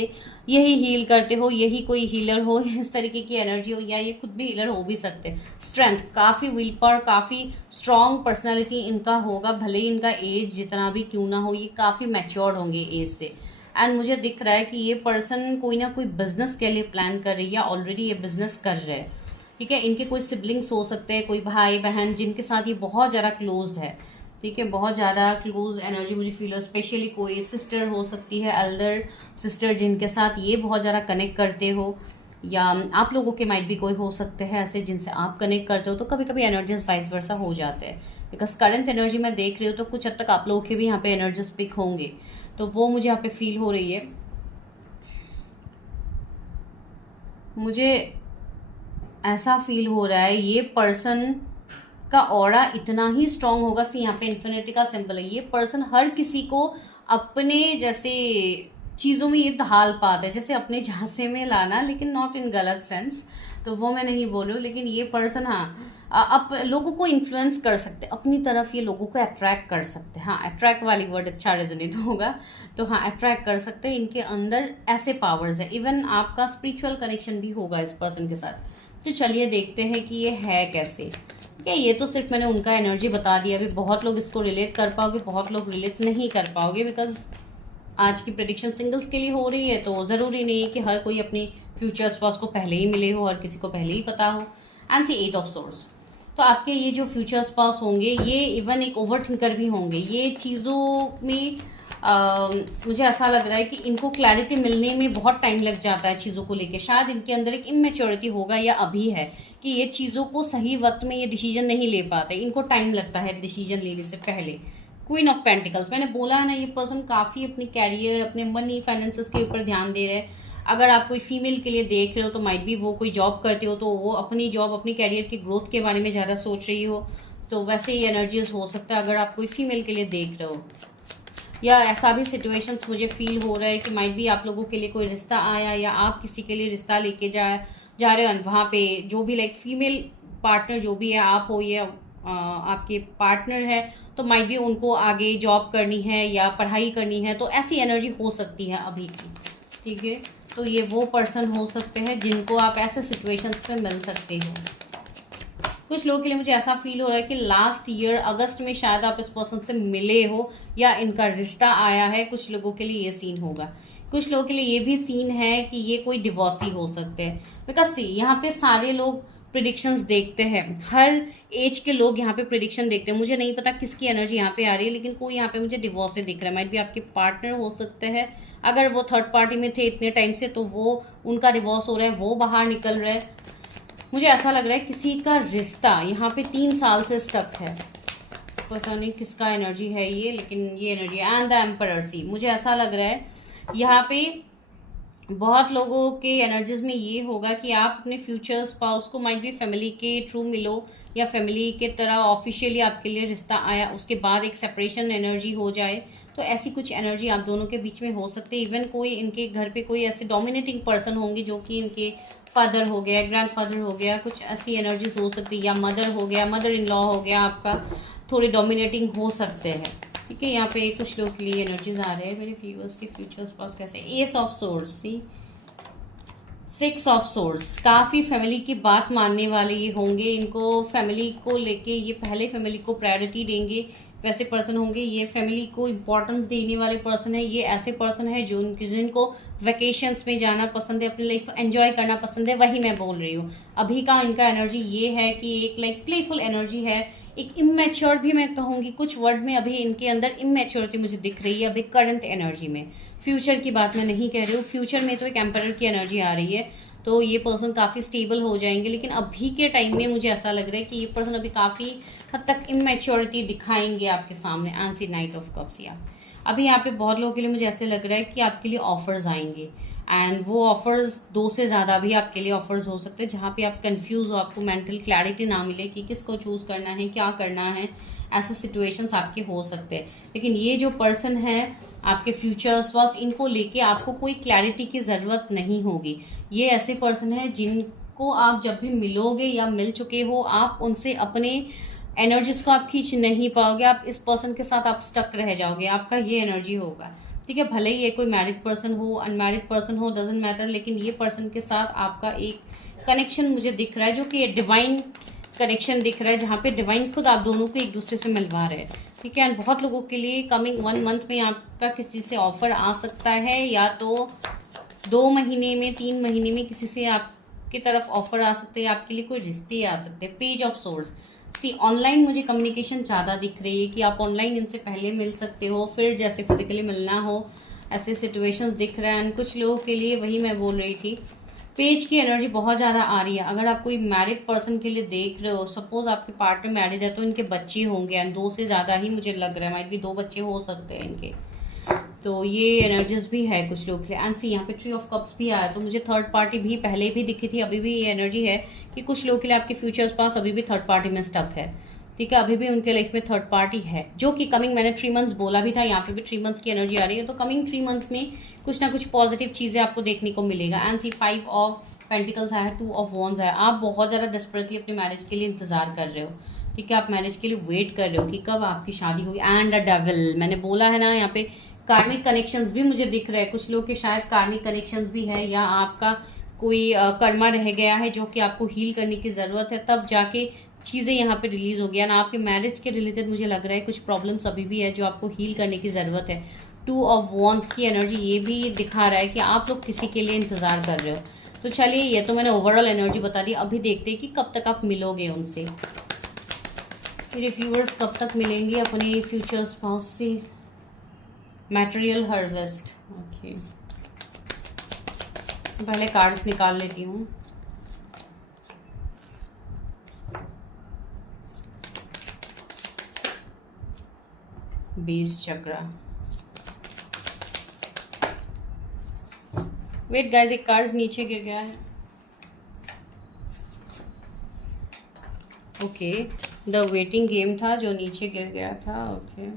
यही हील करते हो, यही कोई हीलर हो, इस तरीके की एनर्जी हो, या ये खुद भी हीलर हो भी सकते हैं। स्ट्रेंथ, काफ़ी विल पावर, काफ़ी स्ट्रॉन्ग पर्सनैलिटी इनका होगा। भले ही इनका एज जितना भी क्यों ना हो, ये काफ़ी मैच्योर्ड होंगे एज से। एंड मुझे दिख रहा है कि ये पर्सन कोई ना कोई बिजनेस के लिए प्लान कर रही है, ऑलरेडी ये बिजनेस कर रहे हैं। ठीक है, इनके कोई सिबलिंग्स हो सकते हैं, कोई भाई बहन जिनके साथ ये बहुत ज़्यादा क्लोज्ड है। ठीक है, बहुत ज़्यादा क्लोज एनर्जी मुझे फील हो। स्पेशली कोई सिस्टर हो सकती है, एल्डर सिस्टर, जिनके साथ ये बहुत ज़्यादा कनेक्ट करते हो, या आप लोगों के माइट भी कोई हो सकते हैं ऐसे जिनसे आप कनेक्ट करते हो। तो कभी कभी एनर्जीज वाइस वर्सा हो जाते हैं। बिकॉज करंट एनर्जी मैं देख रही हूँ तो कुछ हद तक आप लोगों के भी यहाँ पे एनर्जीज पिक होंगे, तो वो मुझे यहाँ पे फील हो रही है। मुझे ऐसा फील हो रहा है ये पर्सन का ऑरा इतना ही स्ट्रांग होगा। सी यहाँ पे इन्फिनिटी का सिंबल है। ये पर्सन हर किसी को अपने जैसे चीज़ों में ये ढाल पाते हैं, जैसे अपने झांसे में लाना, लेकिन नॉट इन गलत सेंस, तो वो मैं नहीं बोल रही हूँ। लेकिन ये पर्सन हाँ अब लोगों को इन्फ्लुएंस कर सकते अपनी तरफ, ये लोगों को अट्रैक्ट कर सकते हैं। हाँ, अट्रैक्ट वाली वर्ड अच्छा रेजोनेट होगा, तो हाँ अट्रैक्ट कर सकते हैं। इनके अंदर ऐसे पावर्स है, इवन आपका स्पिरिचुअल कनेक्शन भी होगा इस पर्सन के साथ। तो चलिए देखते हैं कि ये है कैसे। क्या ये तो सिर्फ मैंने उनका एनर्जी बता दिया, अभी बहुत लोग इसको रिलेट कर पाओगे, बहुत लोग रिलेट नहीं कर पाओगे, बिकॉज आज की प्रेडिक्शन सिंगल्स के लिए हो रही है, तो ज़रूरी नहीं है कि हर कोई अपनी फ्यूचर स्पाउस को पहले ही मिले हो, हर किसी को पहले ही पता हो। एंड सी 8 ऑफ सोर्स, तो आपके ये जो फ्यूचर स्पाउस होंगे ये इवन एक ओवर थिंकर भी होंगे। ये चीज़ों में मुझे ऐसा लग रहा है कि इनको क्लैरिटी मिलने में बहुत टाइम लग जाता है चीज़ों को लेके। शायद इनके अंदर एक इमेच्योरिटी होगा या अभी है कि ये चीज़ों को सही वक्त में ये डिसीजन नहीं ले पाते, इनको टाइम लगता है डिसीजन लेने से पहले। क्वीन ऑफ पेंटिकल्स, मैंने बोला है ना, ये पर्सन काफ़ी अपनी कैरियर, अपने मनी, फाइनेंसेस के ऊपर ध्यान दे रहे हैं। अगर आप कोई फीमेल के लिए देख रहे हो तो माइट भी वो कोई जॉब करते हो, तो वो अपनी जॉब, अपनी कैरियर की ग्रोथ के बारे में ज़्यादा सोच रही हो, तो वैसे ही एनर्जीज हो सकता है अगर आप कोई फीमेल के लिए देख रहे हो। या ऐसा भी सिचुएशंस मुझे फील हो रहा है कि माइट भी आप लोगों के लिए कोई रिश्ता आया, या आप किसी के लिए रिश्ता लेके जा रहे हो, वहाँ पे जो भी लाइक फीमेल पार्टनर जो भी है, आप हो या आपके पार्टनर है, तो माइट भी उनको आगे जॉब करनी है या पढ़ाई करनी है, तो ऐसी एनर्जी हो सकती है अभी की। ठीक है, तो ये वो पर्सन हो सकते हैं जिनको आप ऐसे सिचुएशंस में मिल सकते हो। कुछ लोगों के लिए मुझे ऐसा फील हो रहा है कि लास्ट ईयर अगस्त में शायद आप इस पर्सन से मिले हो या इनका रिश्ता आया है। कुछ लोगों के लिए ये सीन होगा। कुछ लोगों के लिए ये भी सीन है कि ये कोई डिवोर्सी हो सकते हैं, बिकॉज सी यहाँ पे सारे लोग प्रिडिक्शंस देखते हैं, हर एज के लोग यहाँ पे प्रिडिक्शन देखते हैं। मुझे नहीं पता किसकी एनर्जी यहाँ पे आ रही है, लेकिन कोई यहाँ पे मुझे डिवोर्स दिख रहा है। माइट भी आपके पार्टनर हो सकते हैं, अगर वो थर्ड पार्टी में थे इतने टाइम से, तो वो उनका डिवोर्स हो रहा है, वो बाहर निकल रहे हैं। मुझे ऐसा लग रहा है किसी का रिश्ता यहाँ पे 3 साल से स्टक है, पता नहीं किसका एनर्जी है ये, लेकिन ये एनर्जी एंड द एम्परर सी। मुझे ऐसा लग रहा है यहाँ पे बहुत लोगों के एनर्जीज में ये होगा कि आप अपने फ्यूचर स्पाउस को माइट भी फैमिली के थ्रू मिलो, या फैमिली के तरह ऑफिशियली आपके लिए रिश्ता आया, उसके बाद एक सेपरेशन एनर्जी हो जाए। तो ऐसी कुछ एनर्जी आप दोनों के बीच में हो सकती है। इवन कोई इनके घर पे कोई ऐसे डोमिनेटिंग पर्सन होंगे जो कि इनके फादर हो गया, ग्रैंडफादर हो गया, कुछ ऐसी एनर्जीज हो सकती है, या मदर हो गया, मदर इन लॉ हो गया, आपका थोड़े डोमिनेटिंग हो सकते हैं। ठीक है, यहाँ पे कुछ लोग के लिए एनर्जीज आ रहे हैं मेरे व्यूअर्स के फ्यूचर स्पाउस कैसे। Ace of swords, see 6 of swords, काफ़ी फैमिली की बात मानने वाले ये होंगे। इनको फैमिली को लेके ये पहले फैमिली को प्रायोरिटी देंगे, वैसे पर्सन होंगे। ये फैमिली को इम्पोर्टेंस देने वाले पर्सन है। ये ऐसे पर्सन है जो जिनको वेकेशंस में जाना पसंद है, अपनी लाइफ को एंजॉय करना पसंद है, वही मैं बोल रही हूँ। अभी का इनका एनर्जी ये है कि एक लाइक प्लेफुल एनर्जी है, एक इमेच्योर भी मैं कहूँगी कुछ वर्ड में। अभी इनके अंदर इमेच्योरिटी मुझे दिख रही है अभी करंट एनर्जी में। फ्यूचर की बात मैं नहीं कह रही हूँ, फ्यूचर में तो एक एम्परर की एनर्जी आ रही है, तो ये पर्सन काफ़ी स्टेबल हो जाएंगे। लेकिन अभी के टाइम में मुझे ऐसा लग रहा है कि ये पर्सन अभी काफ़ी हद तक इमेच्योरिटी दिखाएंगे आपके सामने। एंड नाइट ऑफ कप्स, या अभी यहाँ पे बहुत लोगों के लिए मुझे ऐसे लग रहा है कि आपके लिए ऑफर्स आएंगे, एंड वो ऑफर्स 2 से ज़्यादा भी आपके लिए ऑफर्स हो सकते हैं, जहाँ पे आप कंफ्यूज हो, आपको मेंटल क्लैरिटी ना मिले कि किसको चूज़ करना है, क्या करना है। ऐसे सिचुएशंस आपके हो सकते हैं। लेकिन ये जो पर्सन है आपके फ्यूचर स्पाउस, इनको लेके आपको कोई क्लैरिटी की ज़रूरत नहीं होगी। ये ऐसे पर्सन है जिनको आप जब भी मिलोगे या मिल चुके हो, आप उनसे अपने एनर्जीज को आप खींच नहीं पाओगे। आप इस पर्सन के साथ आप स्टक रह जाओगे, आपका ये एनर्जी होगा। ठीक है, भले ही ये कोई मैरिड पर्सन हो, अनमैरिड पर्सन हो, डजंट मैटर, लेकिन ये पर्सन के साथ आपका एक कनेक्शन मुझे दिख रहा है, जो कि डिवाइन कनेक्शन दिख रहा है, जहाँ पे डिवाइन खुद आप दोनों को एक दूसरे से मिलवा रहे हैं। ठीक है, एंड बहुत लोगों के लिए कमिंग 1 मंथ में आपका किसी से ऑफर आ सकता है, या तो 2 महीने में, 3 महीने में किसी से आपकी तरफ ऑफर आ सकते हैं, आपके लिए कोई रिश्ते आ सकते हैं। Page of swords, see online मुझे कम्युनिकेशन ज़्यादा दिख रही है कि आप ऑनलाइन इनसे पहले मिल सकते हो, फिर जैसे फिजिकली मिलना हो, ऐसे सिचुएशंस दिख रहे हैं। कुछ लोगों के लिए वही मैं बोल रही थी, पेज की एनर्जी बहुत ज़्यादा आ रही है। अगर आप कोई मैरिड पर्सन के लिए देख रहे हो, सपोज आपके पार्टनर मैरिड है, तो इनके बच्चे होंगे, एंड 2 से ज़्यादा ही मुझे लग रहा है, माइट भी 2 बच्चे हो सकते हैं इनके। तो ये एनर्जीज भी है कुछ लोग के लिए। एंड सी यहाँ पे ट्री ऑफ कप्स भी आया, तो मुझे थर्ड पार्टी भी पहले भी दिखी थी, अभी भी ये एनर्जी है कि कुछ लोग के लिए आपके फ्यूचर्स पास अभी भी थर्ड पार्टी में स्टक है। ठीक है, अभी भी उनके लाइफ में थर्ड पार्टी है, जो कि कमिंग, मैंने 3 मंथ्स बोला भी था, यहाँ पे भी 3 मंथ्स की एनर्जी आ रही है, तो कमिंग 3 मंथ्स में कुछ ना कुछ पॉजिटिव चीज़ें आपको देखने को मिलेगा। एंड सी 5 ऑफ पेंटिकल्स आया है, 2 ऑफ वॉन्ड्स आया, आप बहुत ज़्यादा डेस्परेटली अपने मैरिज के लिए इंतजार कर रहे हो। ठीक है, आप मैरिज के लिए वेट कर रहे हो कि कब आपकी शादी होगी। एंड अ डेविल, मैंने बोला है ना, यहाँ पे कार्मिक कनेक्शंस भी मुझे दिख रहे हैं, कुछ लोग के शायद कार्मिक कनेक्शंस भी है, या आपका कोई कर्मा रह गया है जो कि आपको हील करने की ज़रूरत है, तब जाके चीज़ें यहाँ पे रिलीज हो गया ना। आपके मैरिज के रिलेटेड मुझे लग रहा है कुछ प्रॉब्लम्स अभी भी है जो आपको हील करने की ज़रूरत है। 2 ऑफ वॉन्ड्स की एनर्जी ये भी दिखा रहा है कि आप लोग किसी के लिए इंतज़ार कर रहे हो। तो चलिए, ये तो मैंने ओवरऑल एनर्जी बता दी, अभी देखते हैं कि कब तक आप मिलोगे उनसे, मेरे व्यूअर्स कब तक मिलेंगे अपने फ्यूचर स्पाउस से। मैटेरियल हार्वेस्ट, ओके, पहले कार्ड्स निकाल लेती हूँ। बेस चक्रा, वेट गाइस, एक कार्ड्स नीचे गिर गया है। ओके, द वेटिंग गेम था जो नीचे गिर गया था। ओके,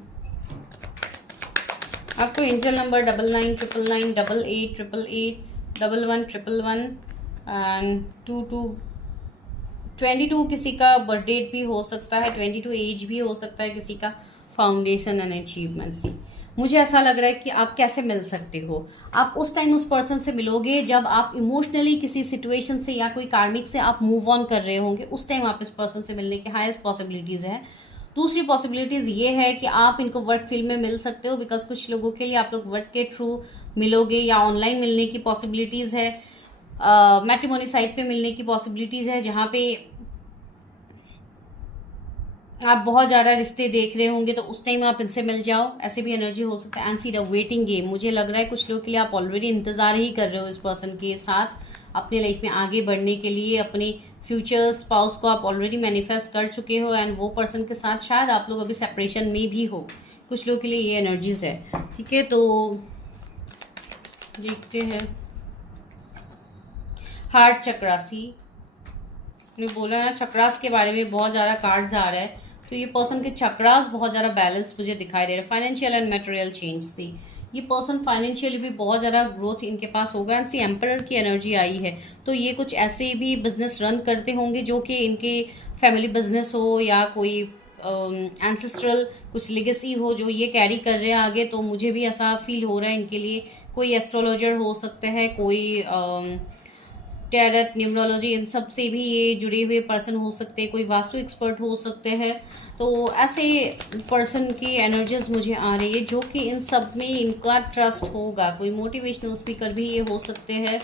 आपको एंजल नंबर 999999 8888 111111 एंड 22 किसी का बर्थ डेट भी हो सकता है, 22 एज भी हो सकता है किसी का। फाउंडेशन एंड अचीवमेंट सी, मुझे ऐसा लग रहा है कि आप कैसे मिल सकते हो। आप उस टाइम उस पर्सन से मिलोगे जब आप इमोशनली किसी सिचुएशन से या कोई कार्मिक से आप मूव ऑन कर रहे होंगे, उस टाइम आप इस पर्सन से मिलने की हाईएस्ट पॉसिबिलिटीज है। दूसरी पॉसिबिलिटीज ये है कि आप इनको वर्क फील्ड में मिल सकते हो, बिकॉज कुछ लोगों के लिए आप लोग वर्क के थ्रू मिलोगे, या ऑनलाइन मिलने की पॉसिबिलिटीज है, मैट्रिमोनी साइट पे मिलने की पॉसिबिलिटीज है, जहाँ पे आप बहुत ज़्यादा रिश्ते देख रहे होंगे, तो उस टाइम आप इनसे मिल जाओ, ऐसे भी एनर्जी हो सकता है। And see the waiting game, मुझे लग रहा है कुछ लोग के लिए आप ऑलरेडी इंतजार ही कर रहे हो इस पर्सन के साथ अपने लाइफ में आगे बढ़ने के लिए। अपने फ्यूचर स्पाउस को आप ऑलरेडी मैनिफेस्ट कर चुके हो, एंड वो पर्सन के साथ शायद आप लोग अभी सेपरेशन में भी हो, कुछ लोग के लिए ये एनर्जीज है। ठीक है, तो देखते हैं। हार्ट चक्रासी, मैंने बोला ना चक्रास के बारे में बहुत ज़्यादा कार्ड्स आ रहा है, तो ये पर्सन के चक्रास बहुत ज़्यादा बैलेंस मुझे दिखाई दे रहा है। फाइनेंशियल एंड मटेरियल चेंज सी, ये पर्सन फाइनेंशियली भी बहुत ज़्यादा ग्रोथ इनके पास होगा। एंड सी एम्परर की एनर्जी आई है, तो ये कुछ ऐसे भी बिजनेस रन करते होंगे जो कि इनके फैमिली बिजनेस हो, या कोई एंसेस्ट्रल कुछ लेगेसी हो जो ये कैरी कर रहे हैं आगे। तो मुझे भी ऐसा फील हो रहा है इनके लिए कोई एस्ट्रोलॉजर हो सकते हैं, कोई टैरट, न्यूमरोलॉजी, इन सब से भी ये जुड़े हुए पर्सन हो सकते हैं, कोई वास्तु एक्सपर्ट हो सकते हैं। तो ऐसे पर्सन की एनर्जीज मुझे आ रही है जो कि इन सब में इनका ट्रस्ट होगा। कोई मोटिवेशनल स्पीकर भी ये हो सकते हैं,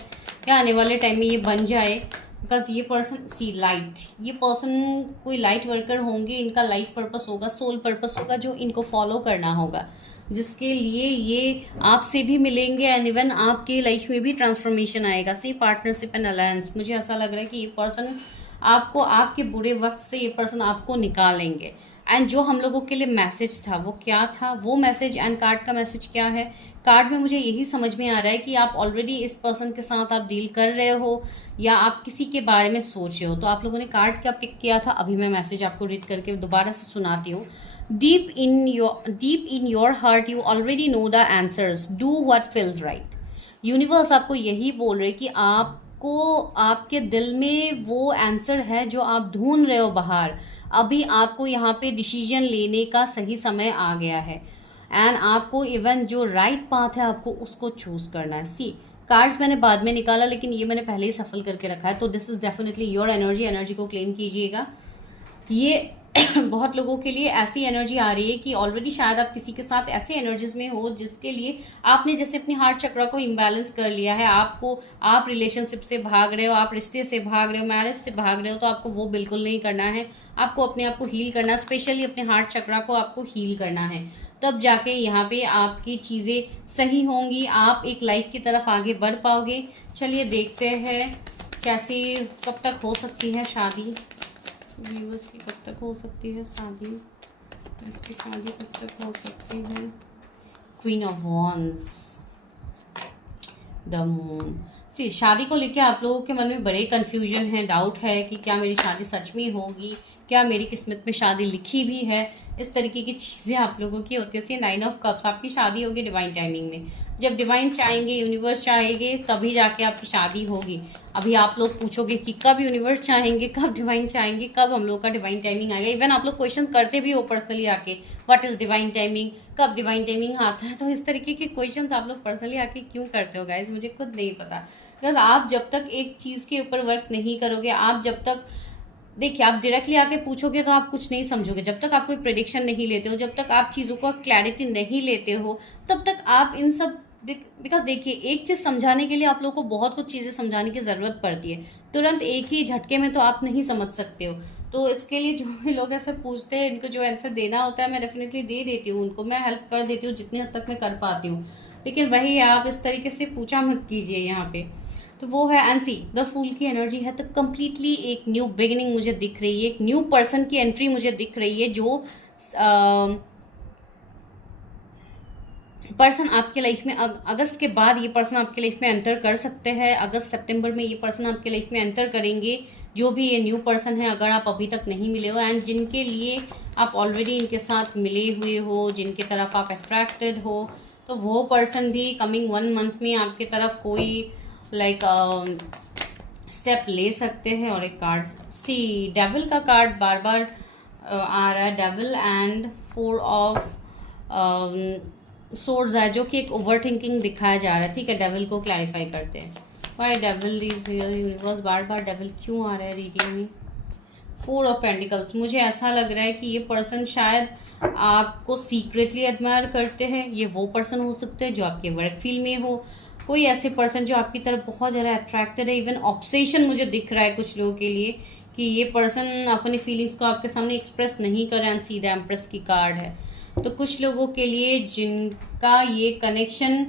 या आने वाले टाइम में ये बन जाए, बिकॉज ये पर्सन सी लाइट, ये पर्सन कोई लाइट वर्कर होंगे, इनका लाइफ पर्पस होगा, सोल पर्पस होगा जो इनको फॉलो करना होगा, जिसके लिए ये आपसे भी मिलेंगे। एंड इवन आपके लाइफ में भी ट्रांसफॉर्मेशन आएगा। सी पार्टनरशिप एंड अलायंस, मुझे ऐसा लग रहा है कि ये पर्सन आपको आपके बुरे वक्त से ये पर्सन आपको निकालेंगे। एंड जो हम लोगों के लिए मैसेज था वो क्या था, वो मैसेज एंड कार्ड का मैसेज क्या है। कार्ड में मुझे यही समझ में आ रहा है कि आप ऑलरेडी इस पर्सन के साथ आप डील कर रहे हो, या आप किसी के बारे में सोच रहे हो। तो आप लोगों ने कार्ड क्या पिक किया था, अभी मैं मैसेज आपको रीड करके दोबारा से सुनाती हूँ। Deep in your heart you already know the answers. Do what feels right. Universe आपको यही बोल रहे कि आपको आपके दिल में वो आंसर है जो आप ढूंढ रहे हो बाहर। अभी आपको यहाँ पे डिसीजन लेने का सही समय आ गया है, एंड आपको इवन जो राइट पाथ है आपको उसको चूज करना है। सी कार्ड्स मैंने बाद में निकाला, लेकिन ये मैंने पहले ही सफल करके रखा है, तो this is definitely your energy. Energy को क्लेम कीजिएगा। ये बहुत लोगों के लिए ऐसी एनर्जी आ रही है कि ऑलरेडी शायद आप किसी के साथ ऐसे एनर्जीज में हो जिसके लिए आपने जैसे अपनी हार्ट चक्र को इम्बैलेंस कर लिया है। आप रिलेशनशिप से भाग रहे हो, आप रिश्ते से भाग रहे हो, मैरिज से भाग रहे हो, तो आपको वो बिल्कुल नहीं करना है। आपको अपने आप को हील करना है, स्पेशली अपने हार्ट चक्र को आपको हील करना है, तब जाके यहाँ पे आपकी चीज़ें सही होंगी, आप एक लाइफ की तरफ आगे बढ़ पाओगे। चलिए देखते हैं कैसे, कब तक हो सकती है शादी, व्यूअर्स की कब तक हो सकती है शादी, इसकी शादी कब तक हो सकती है। Queen of wands, the moon. See शादी को लेके आप लोगों के मन में बड़े कंफ्यूजन है, डाउट है कि क्या मेरी शादी सच में होगी, क्या मेरी किस्मत में शादी लिखी भी है, इस तरीके की चीज़ें आप लोगों की होती है। 9 ऑफ कप्स, आपकी शादी होगी डिवाइन टाइमिंग में। जब डिवाइन चाहेंगे, यूनिवर्स चाहेंगे, तभी जाके आपकी शादी होगी। अभी आप लोग पूछोगे कि कब यूनिवर्स चाहेंगे, कब डिवाइन चाहेंगे, कब हम लोग का डिवाइन टाइमिंग आएगा। इवन आप लोग क्वेश्चन करते भी हो पर्सनली आके, व्हाट इज डिवाइन टाइमिंग, कब डिवाइन टाइमिंग आता है। तो इस तरीके के क्वेश्चन आप लोग पर्सनली आके क्यों करते हो गाइज, मुझे खुद नहीं पता। बिकॉज आप जब तक एक चीज़ के ऊपर वर्क नहीं करोगे, आप जब तक देखिए आप डायरेक्टली आके पूछोगे तो आप कुछ नहीं समझोगे। जब तक आप कोई प्रेडिक्शन नहीं लेते हो, जब तक आप चीज़ों को क्लैरिटी नहीं लेते हो, तब तक आप इन सब, बिकॉज देखिए एक चीज़ समझाने के लिए आप लोग को बहुत कुछ चीज़ें समझाने की ज़रूरत पड़ती है। तुरंत एक ही झटके में तो आप नहीं समझ सकते हो। तो इसके लिए जो भी लोग ऐसे पूछते हैं, इनको जो आंसर देना होता है मैं डेफिनेटली दे देती हूँ, उनको मैं हेल्प कर देती हूँ जितनी हद तक मैं कर पाती हूँ। लेकिन वही आप इस तरीके से पूछा मत कीजिए यहाँ पे। तो वो है एंड सी द फूल की एनर्जी है, तो कम्प्लीटली एक न्यू बिगिनिंग मुझे दिख रही है, एक न्यू पर्सन की एंट्री मुझे दिख रही है। जो पर्सन आपके लाइफ में अगस्त के बाद ये पर्सन आपके लाइफ में एंटर कर सकते हैं। अगस्त सितंबर में ये पर्सन आपके लाइफ में एंटर करेंगे, जो भी ये न्यू पर्सन है। अगर आप अभी तक नहीं मिले हो एंड जिनके लिए आप ऑलरेडी इनके साथ मिले हुए हो, जिनके तरफ आप अट्रैक्टेड हो, तो वो पर्सन भी कमिंग 1 मंथ में आपके तरफ कोई स्टेप ले सकते हैं। और एक कार्ड सी डेविल का कार्ड बार बार आ रहा है, डेविल एंड 4 ऑफ सोर्ड्स है, जो कि एक ओवर थिंकिंग दिखाया जा रहा है। ठीक है, डेविल को क्लैरिफाई करते हैं। Why devil is here universe, बार बार डेविल क्यों आ रहा है रीडिंग में। 4 ऑफ पेंटिकल्स, मुझे ऐसा लग रहा है कि ये पर्सन शायद आपको सीक्रेटली एडमायर करते हैं। ये वो पर्सन हो सकते हैं जो आपके वर्क फील्ड में हो, कोई ऐसे पर्सन जो आपकी तरफ बहुत ज़्यादा अट्रैक्टेड है। इवन ऑब्सेशन मुझे दिख रहा है कुछ लोगों के लिए कि ये पर्सन अपनी फीलिंग्स को आपके सामने एक्सप्रेस नहीं कर रहे हैं। सीधा एम्प्रेस की कार्ड है। तो कुछ लोगों के लिए जिनका ये कनेक्शन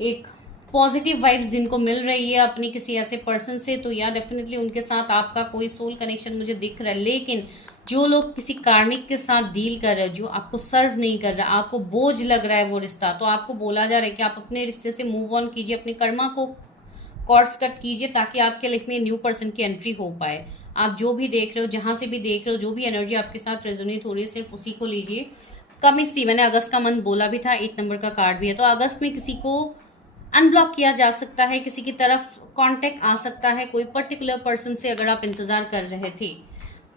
एक पॉजिटिव वाइब्स जिनको मिल रही है अपनी किसी ऐसे पर्सन से, तो या डेफिनेटली उनके साथ आपका कोई सोल कनेक्शन मुझे दिख रहा है। लेकिन जो लोग किसी कार्मिक के साथ डील कर रहे हो, जो आपको सर्व नहीं कर रहा, आपको बोझ लग रहा है वो रिश्ता, तो आपको बोला जा रहा है कि आप अपने रिश्ते से मूव ऑन कीजिए, अपने कर्मा को कॉर्ड्स कट कीजिए, ताकि आपके लाइफ में न्यू पर्सन की एंट्री हो पाए। आप जो भी देख रहे हो, जहां से भी देख रहे हो, जो भी एनर्जी आपके साथ रेजोनेट हो रही है, सिर्फ उसी को लीजिए। कमिंग सी, मैंने अगस्त का मंथ बोला भी था, 8 नंबर का कार्ड भी है। तो अगस्त में किसी को अनब्लॉक किया जा सकता है, किसी की तरफ कांटेक्ट आ सकता है, कोई पर्टिकुलर पर्सन से अगर आप इंतजार कर रहे थे।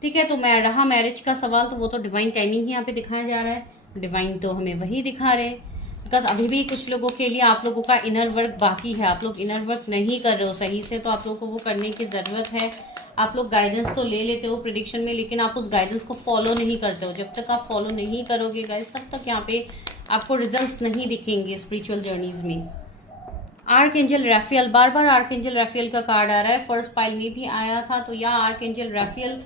ठीक है, तो मैं रहा मैरिज का सवाल, तो वो तो डिवाइन टाइमिंग ही यहाँ पे दिखाया जा रहा है। डिवाइन तो हमें वही दिखा रहे हैं, बिकॉज अभी भी कुछ लोगों के लिए आप लोगों का इनर वर्क बाकी है। आप लोग इनर वर्क नहीं कर रहे हो सही से, तो आप लोगों को वो करने की ज़रूरत है। आप लोग गाइडेंस तो ले लेते हो प्रेडिक्शन में, लेकिन आप उस गाइडेंस को फॉलो नहीं करते हो। जब तक आप फॉलो नहीं करोगे गाइस, तब तक यहाँ पे आपको रिजल्ट्स नहीं दिखेंगे स्पिरिचुअल जर्नीज में। आर्क एंजल रैफियल, बार बार आर्क एंजल रैफियल का कार्ड आ रहा है। फर्स्ट पाइल में भी आया था, तो यह आर्क एंजल रैफियल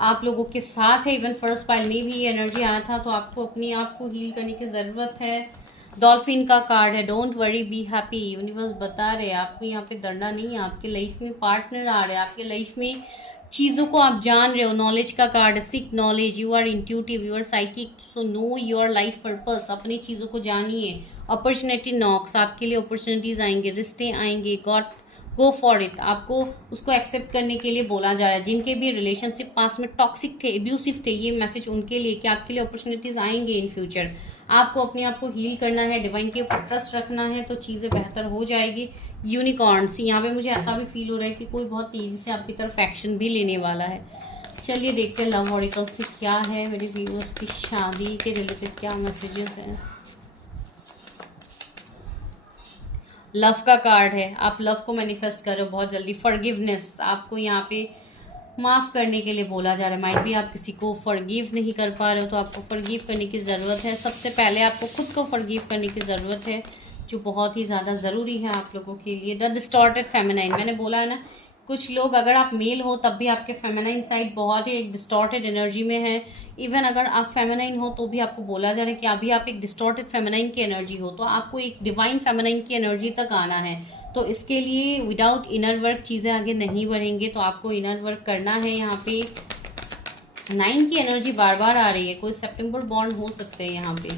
आप लोगों के साथ है। इवन फर्स्ट पाइल में भी ये एनर्जी आया था, तो आपको अपने आप को हील करने की ज़रूरत है। डॉल्फिन का कार्ड है, don't worry be happy. Universe बता रहे हैं आपको यहाँ पे डरना नहीं है। आपके लाइफ में पार्टनर आ रहे हैं, आपके लाइफ में चीज़ों को आप जान रहे हो। नॉलेज का कार्ड है, seek knowledge, you are intuitive, you are psychic, so know your life purpose. अपनी चीज़ों को जानिए। अपॉर्चुनिटी नॉक्स, आपके लिए अपॉर्चुनिटीज आएंगे, रिश्ते आएंगे, गो फॉर इट। आपको उसको एक्सेप्ट करने के लिए बोला जा रहा है। जिनके भी रिलेशनशिप पास में टॉक्सिक थे, एब्यूसिव थे, ये मैसेज उनके लिए कि आपके लिए अपॉर्चुनिटीज आएंगे इन फ्यूचर। आपको अपने आप को हील करना है, डिवाइन के ऊपर ट्रस्ट रखना है, तो चीज़ें बेहतर हो जाएगी। यूनिकॉर्न्स, यहाँ पे मुझे ऐसा भी फील हो रहा है कि कोई बहुत तेज़ी से आपकी तरफ एक्शन भी लेने वाला है। चलिए देखते हैं लव ऑरिकल से क्या है मेरे व्यूअर्स की शादी के रिलेटेड, क्या मैसेजेस हैं। लव का कार्ड है, आप लव को मैनिफेस्ट करो बहुत जल्दी। फॉरगिवनेस, आपको यहाँ पे माफ़ करने के लिए बोला जा रहा है। माइट भी आप किसी को फॉरगिव नहीं कर पा रहे हो, तो आपको फॉरगिव करने की ज़रूरत है। सबसे पहले आपको खुद को फॉरगिव करने की ज़रूरत है, जो बहुत ही ज़्यादा ज़रूरी है आप लोगों के लिए। द डिस्टॉर्टेड फेमिनाइन, मैंने बोला है ना, कुछ लोग अगर आप मेल हो तब भी आपके फेमिनाइन साइड बहुत ही एक डिस्टॉर्टेड एनर्जी में है। इवन अगर आप फेमिनाइन हो तो भी आपको बोला जा रहा है कि अभी आप एक डिस्टॉर्टेड फेमिनाइन की एनर्जी हो, तो आपको एक डिवाइन फेमिनाइन की एनर्जी तक आना है। तो इसके लिए विदाउट इनर वर्क चीज़ें आगे नहीं बढ़ेंगे, तो आपको इनर वर्क करना है। यहाँ पे 9 की एनर्जी बार बार आ रही है। कोई सितंबर बॉर्न हो सकते हैं यहाँ पे,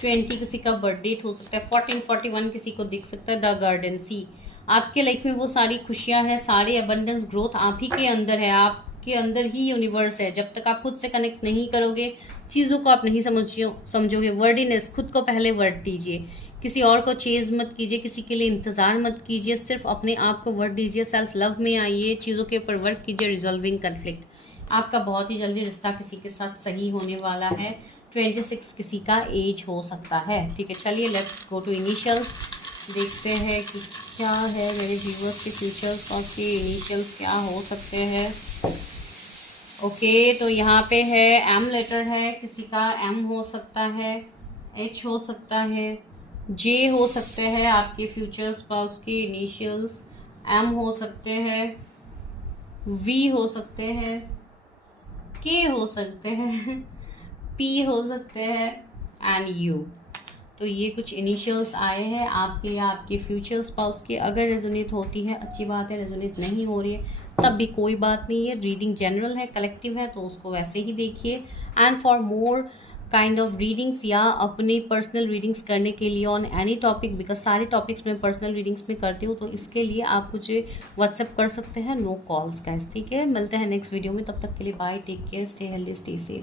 20 किसी का बर्थडे हो सकता है, 14 41 किसी को दिख सकता है। द गार्डन सी, आपके लाइफ में वो सारी खुशियां हैं, सारे अबंडेंस ग्रोथ आप ही के अंदर है। आप के अंदर ही यूनिवर्स है। जब तक आप खुद से कनेक्ट नहीं करोगे, चीज़ों को आप नहीं समझोगे। वर्डीनेस, खुद को पहले वर्ड दीजिए, किसी और को चेज मत कीजिए, किसी के लिए इंतज़ार मत कीजिए, सिर्फ अपने आप को वर्ड दीजिए, सेल्फ लव में आइए, चीज़ों के ऊपर वर्क कीजिए, रिजॉल्विंग कन्फ्लिक्ट। आपका बहुत ही जल्दी रिश्ता किसी के साथ सही होने वाला है। 26 किसी का एज हो सकता है। ठीक है, चलिए लेट्स गो टू इनिशियल्स। देखते हैं कि क्या है मेरे व्यूअर्स के फ्यूचर्स और के इनिशियल्स क्या हो सकते हैं। ओके, तो यहाँ पे है एम लेटर है, किसी का एम हो सकता है, एच हो सकता है, जे हो सकते हैं आपके फ्यूचर स्पाउस के इनिशियल्स, एम हो सकते हैं, वी हो सकते हैं, के हो सकते हैं, पी हो सकते हैं एंड यू। तो ये कुछ इनिशियल्स आए हैं आपके या आपके फ्यूचर स्पाउस के। अगर रेजोनेट होती है अच्छी बात है, रेजोनेट नहीं हो रही है तब भी कोई बात नहीं है। रीडिंग जनरल है, कलेक्टिव है, तो उसको वैसे ही देखिए। And for more kind of readings या अपनी पर्सनल रीडिंग्स करने के लिए ऑन एनी टॉपिक, बिकॉज सारे टॉपिक्स में पर्सनल रीडिंग्स में करती हूँ, तो इसके लिए आप मुझे व्हाट्सएप कर सकते हैं, नो कॉल्स गाइस। ठीक है, मिलते हैं नेक्स्ट वीडियो में, तब तक के लिए bye, take care, stay healthy, stay safe.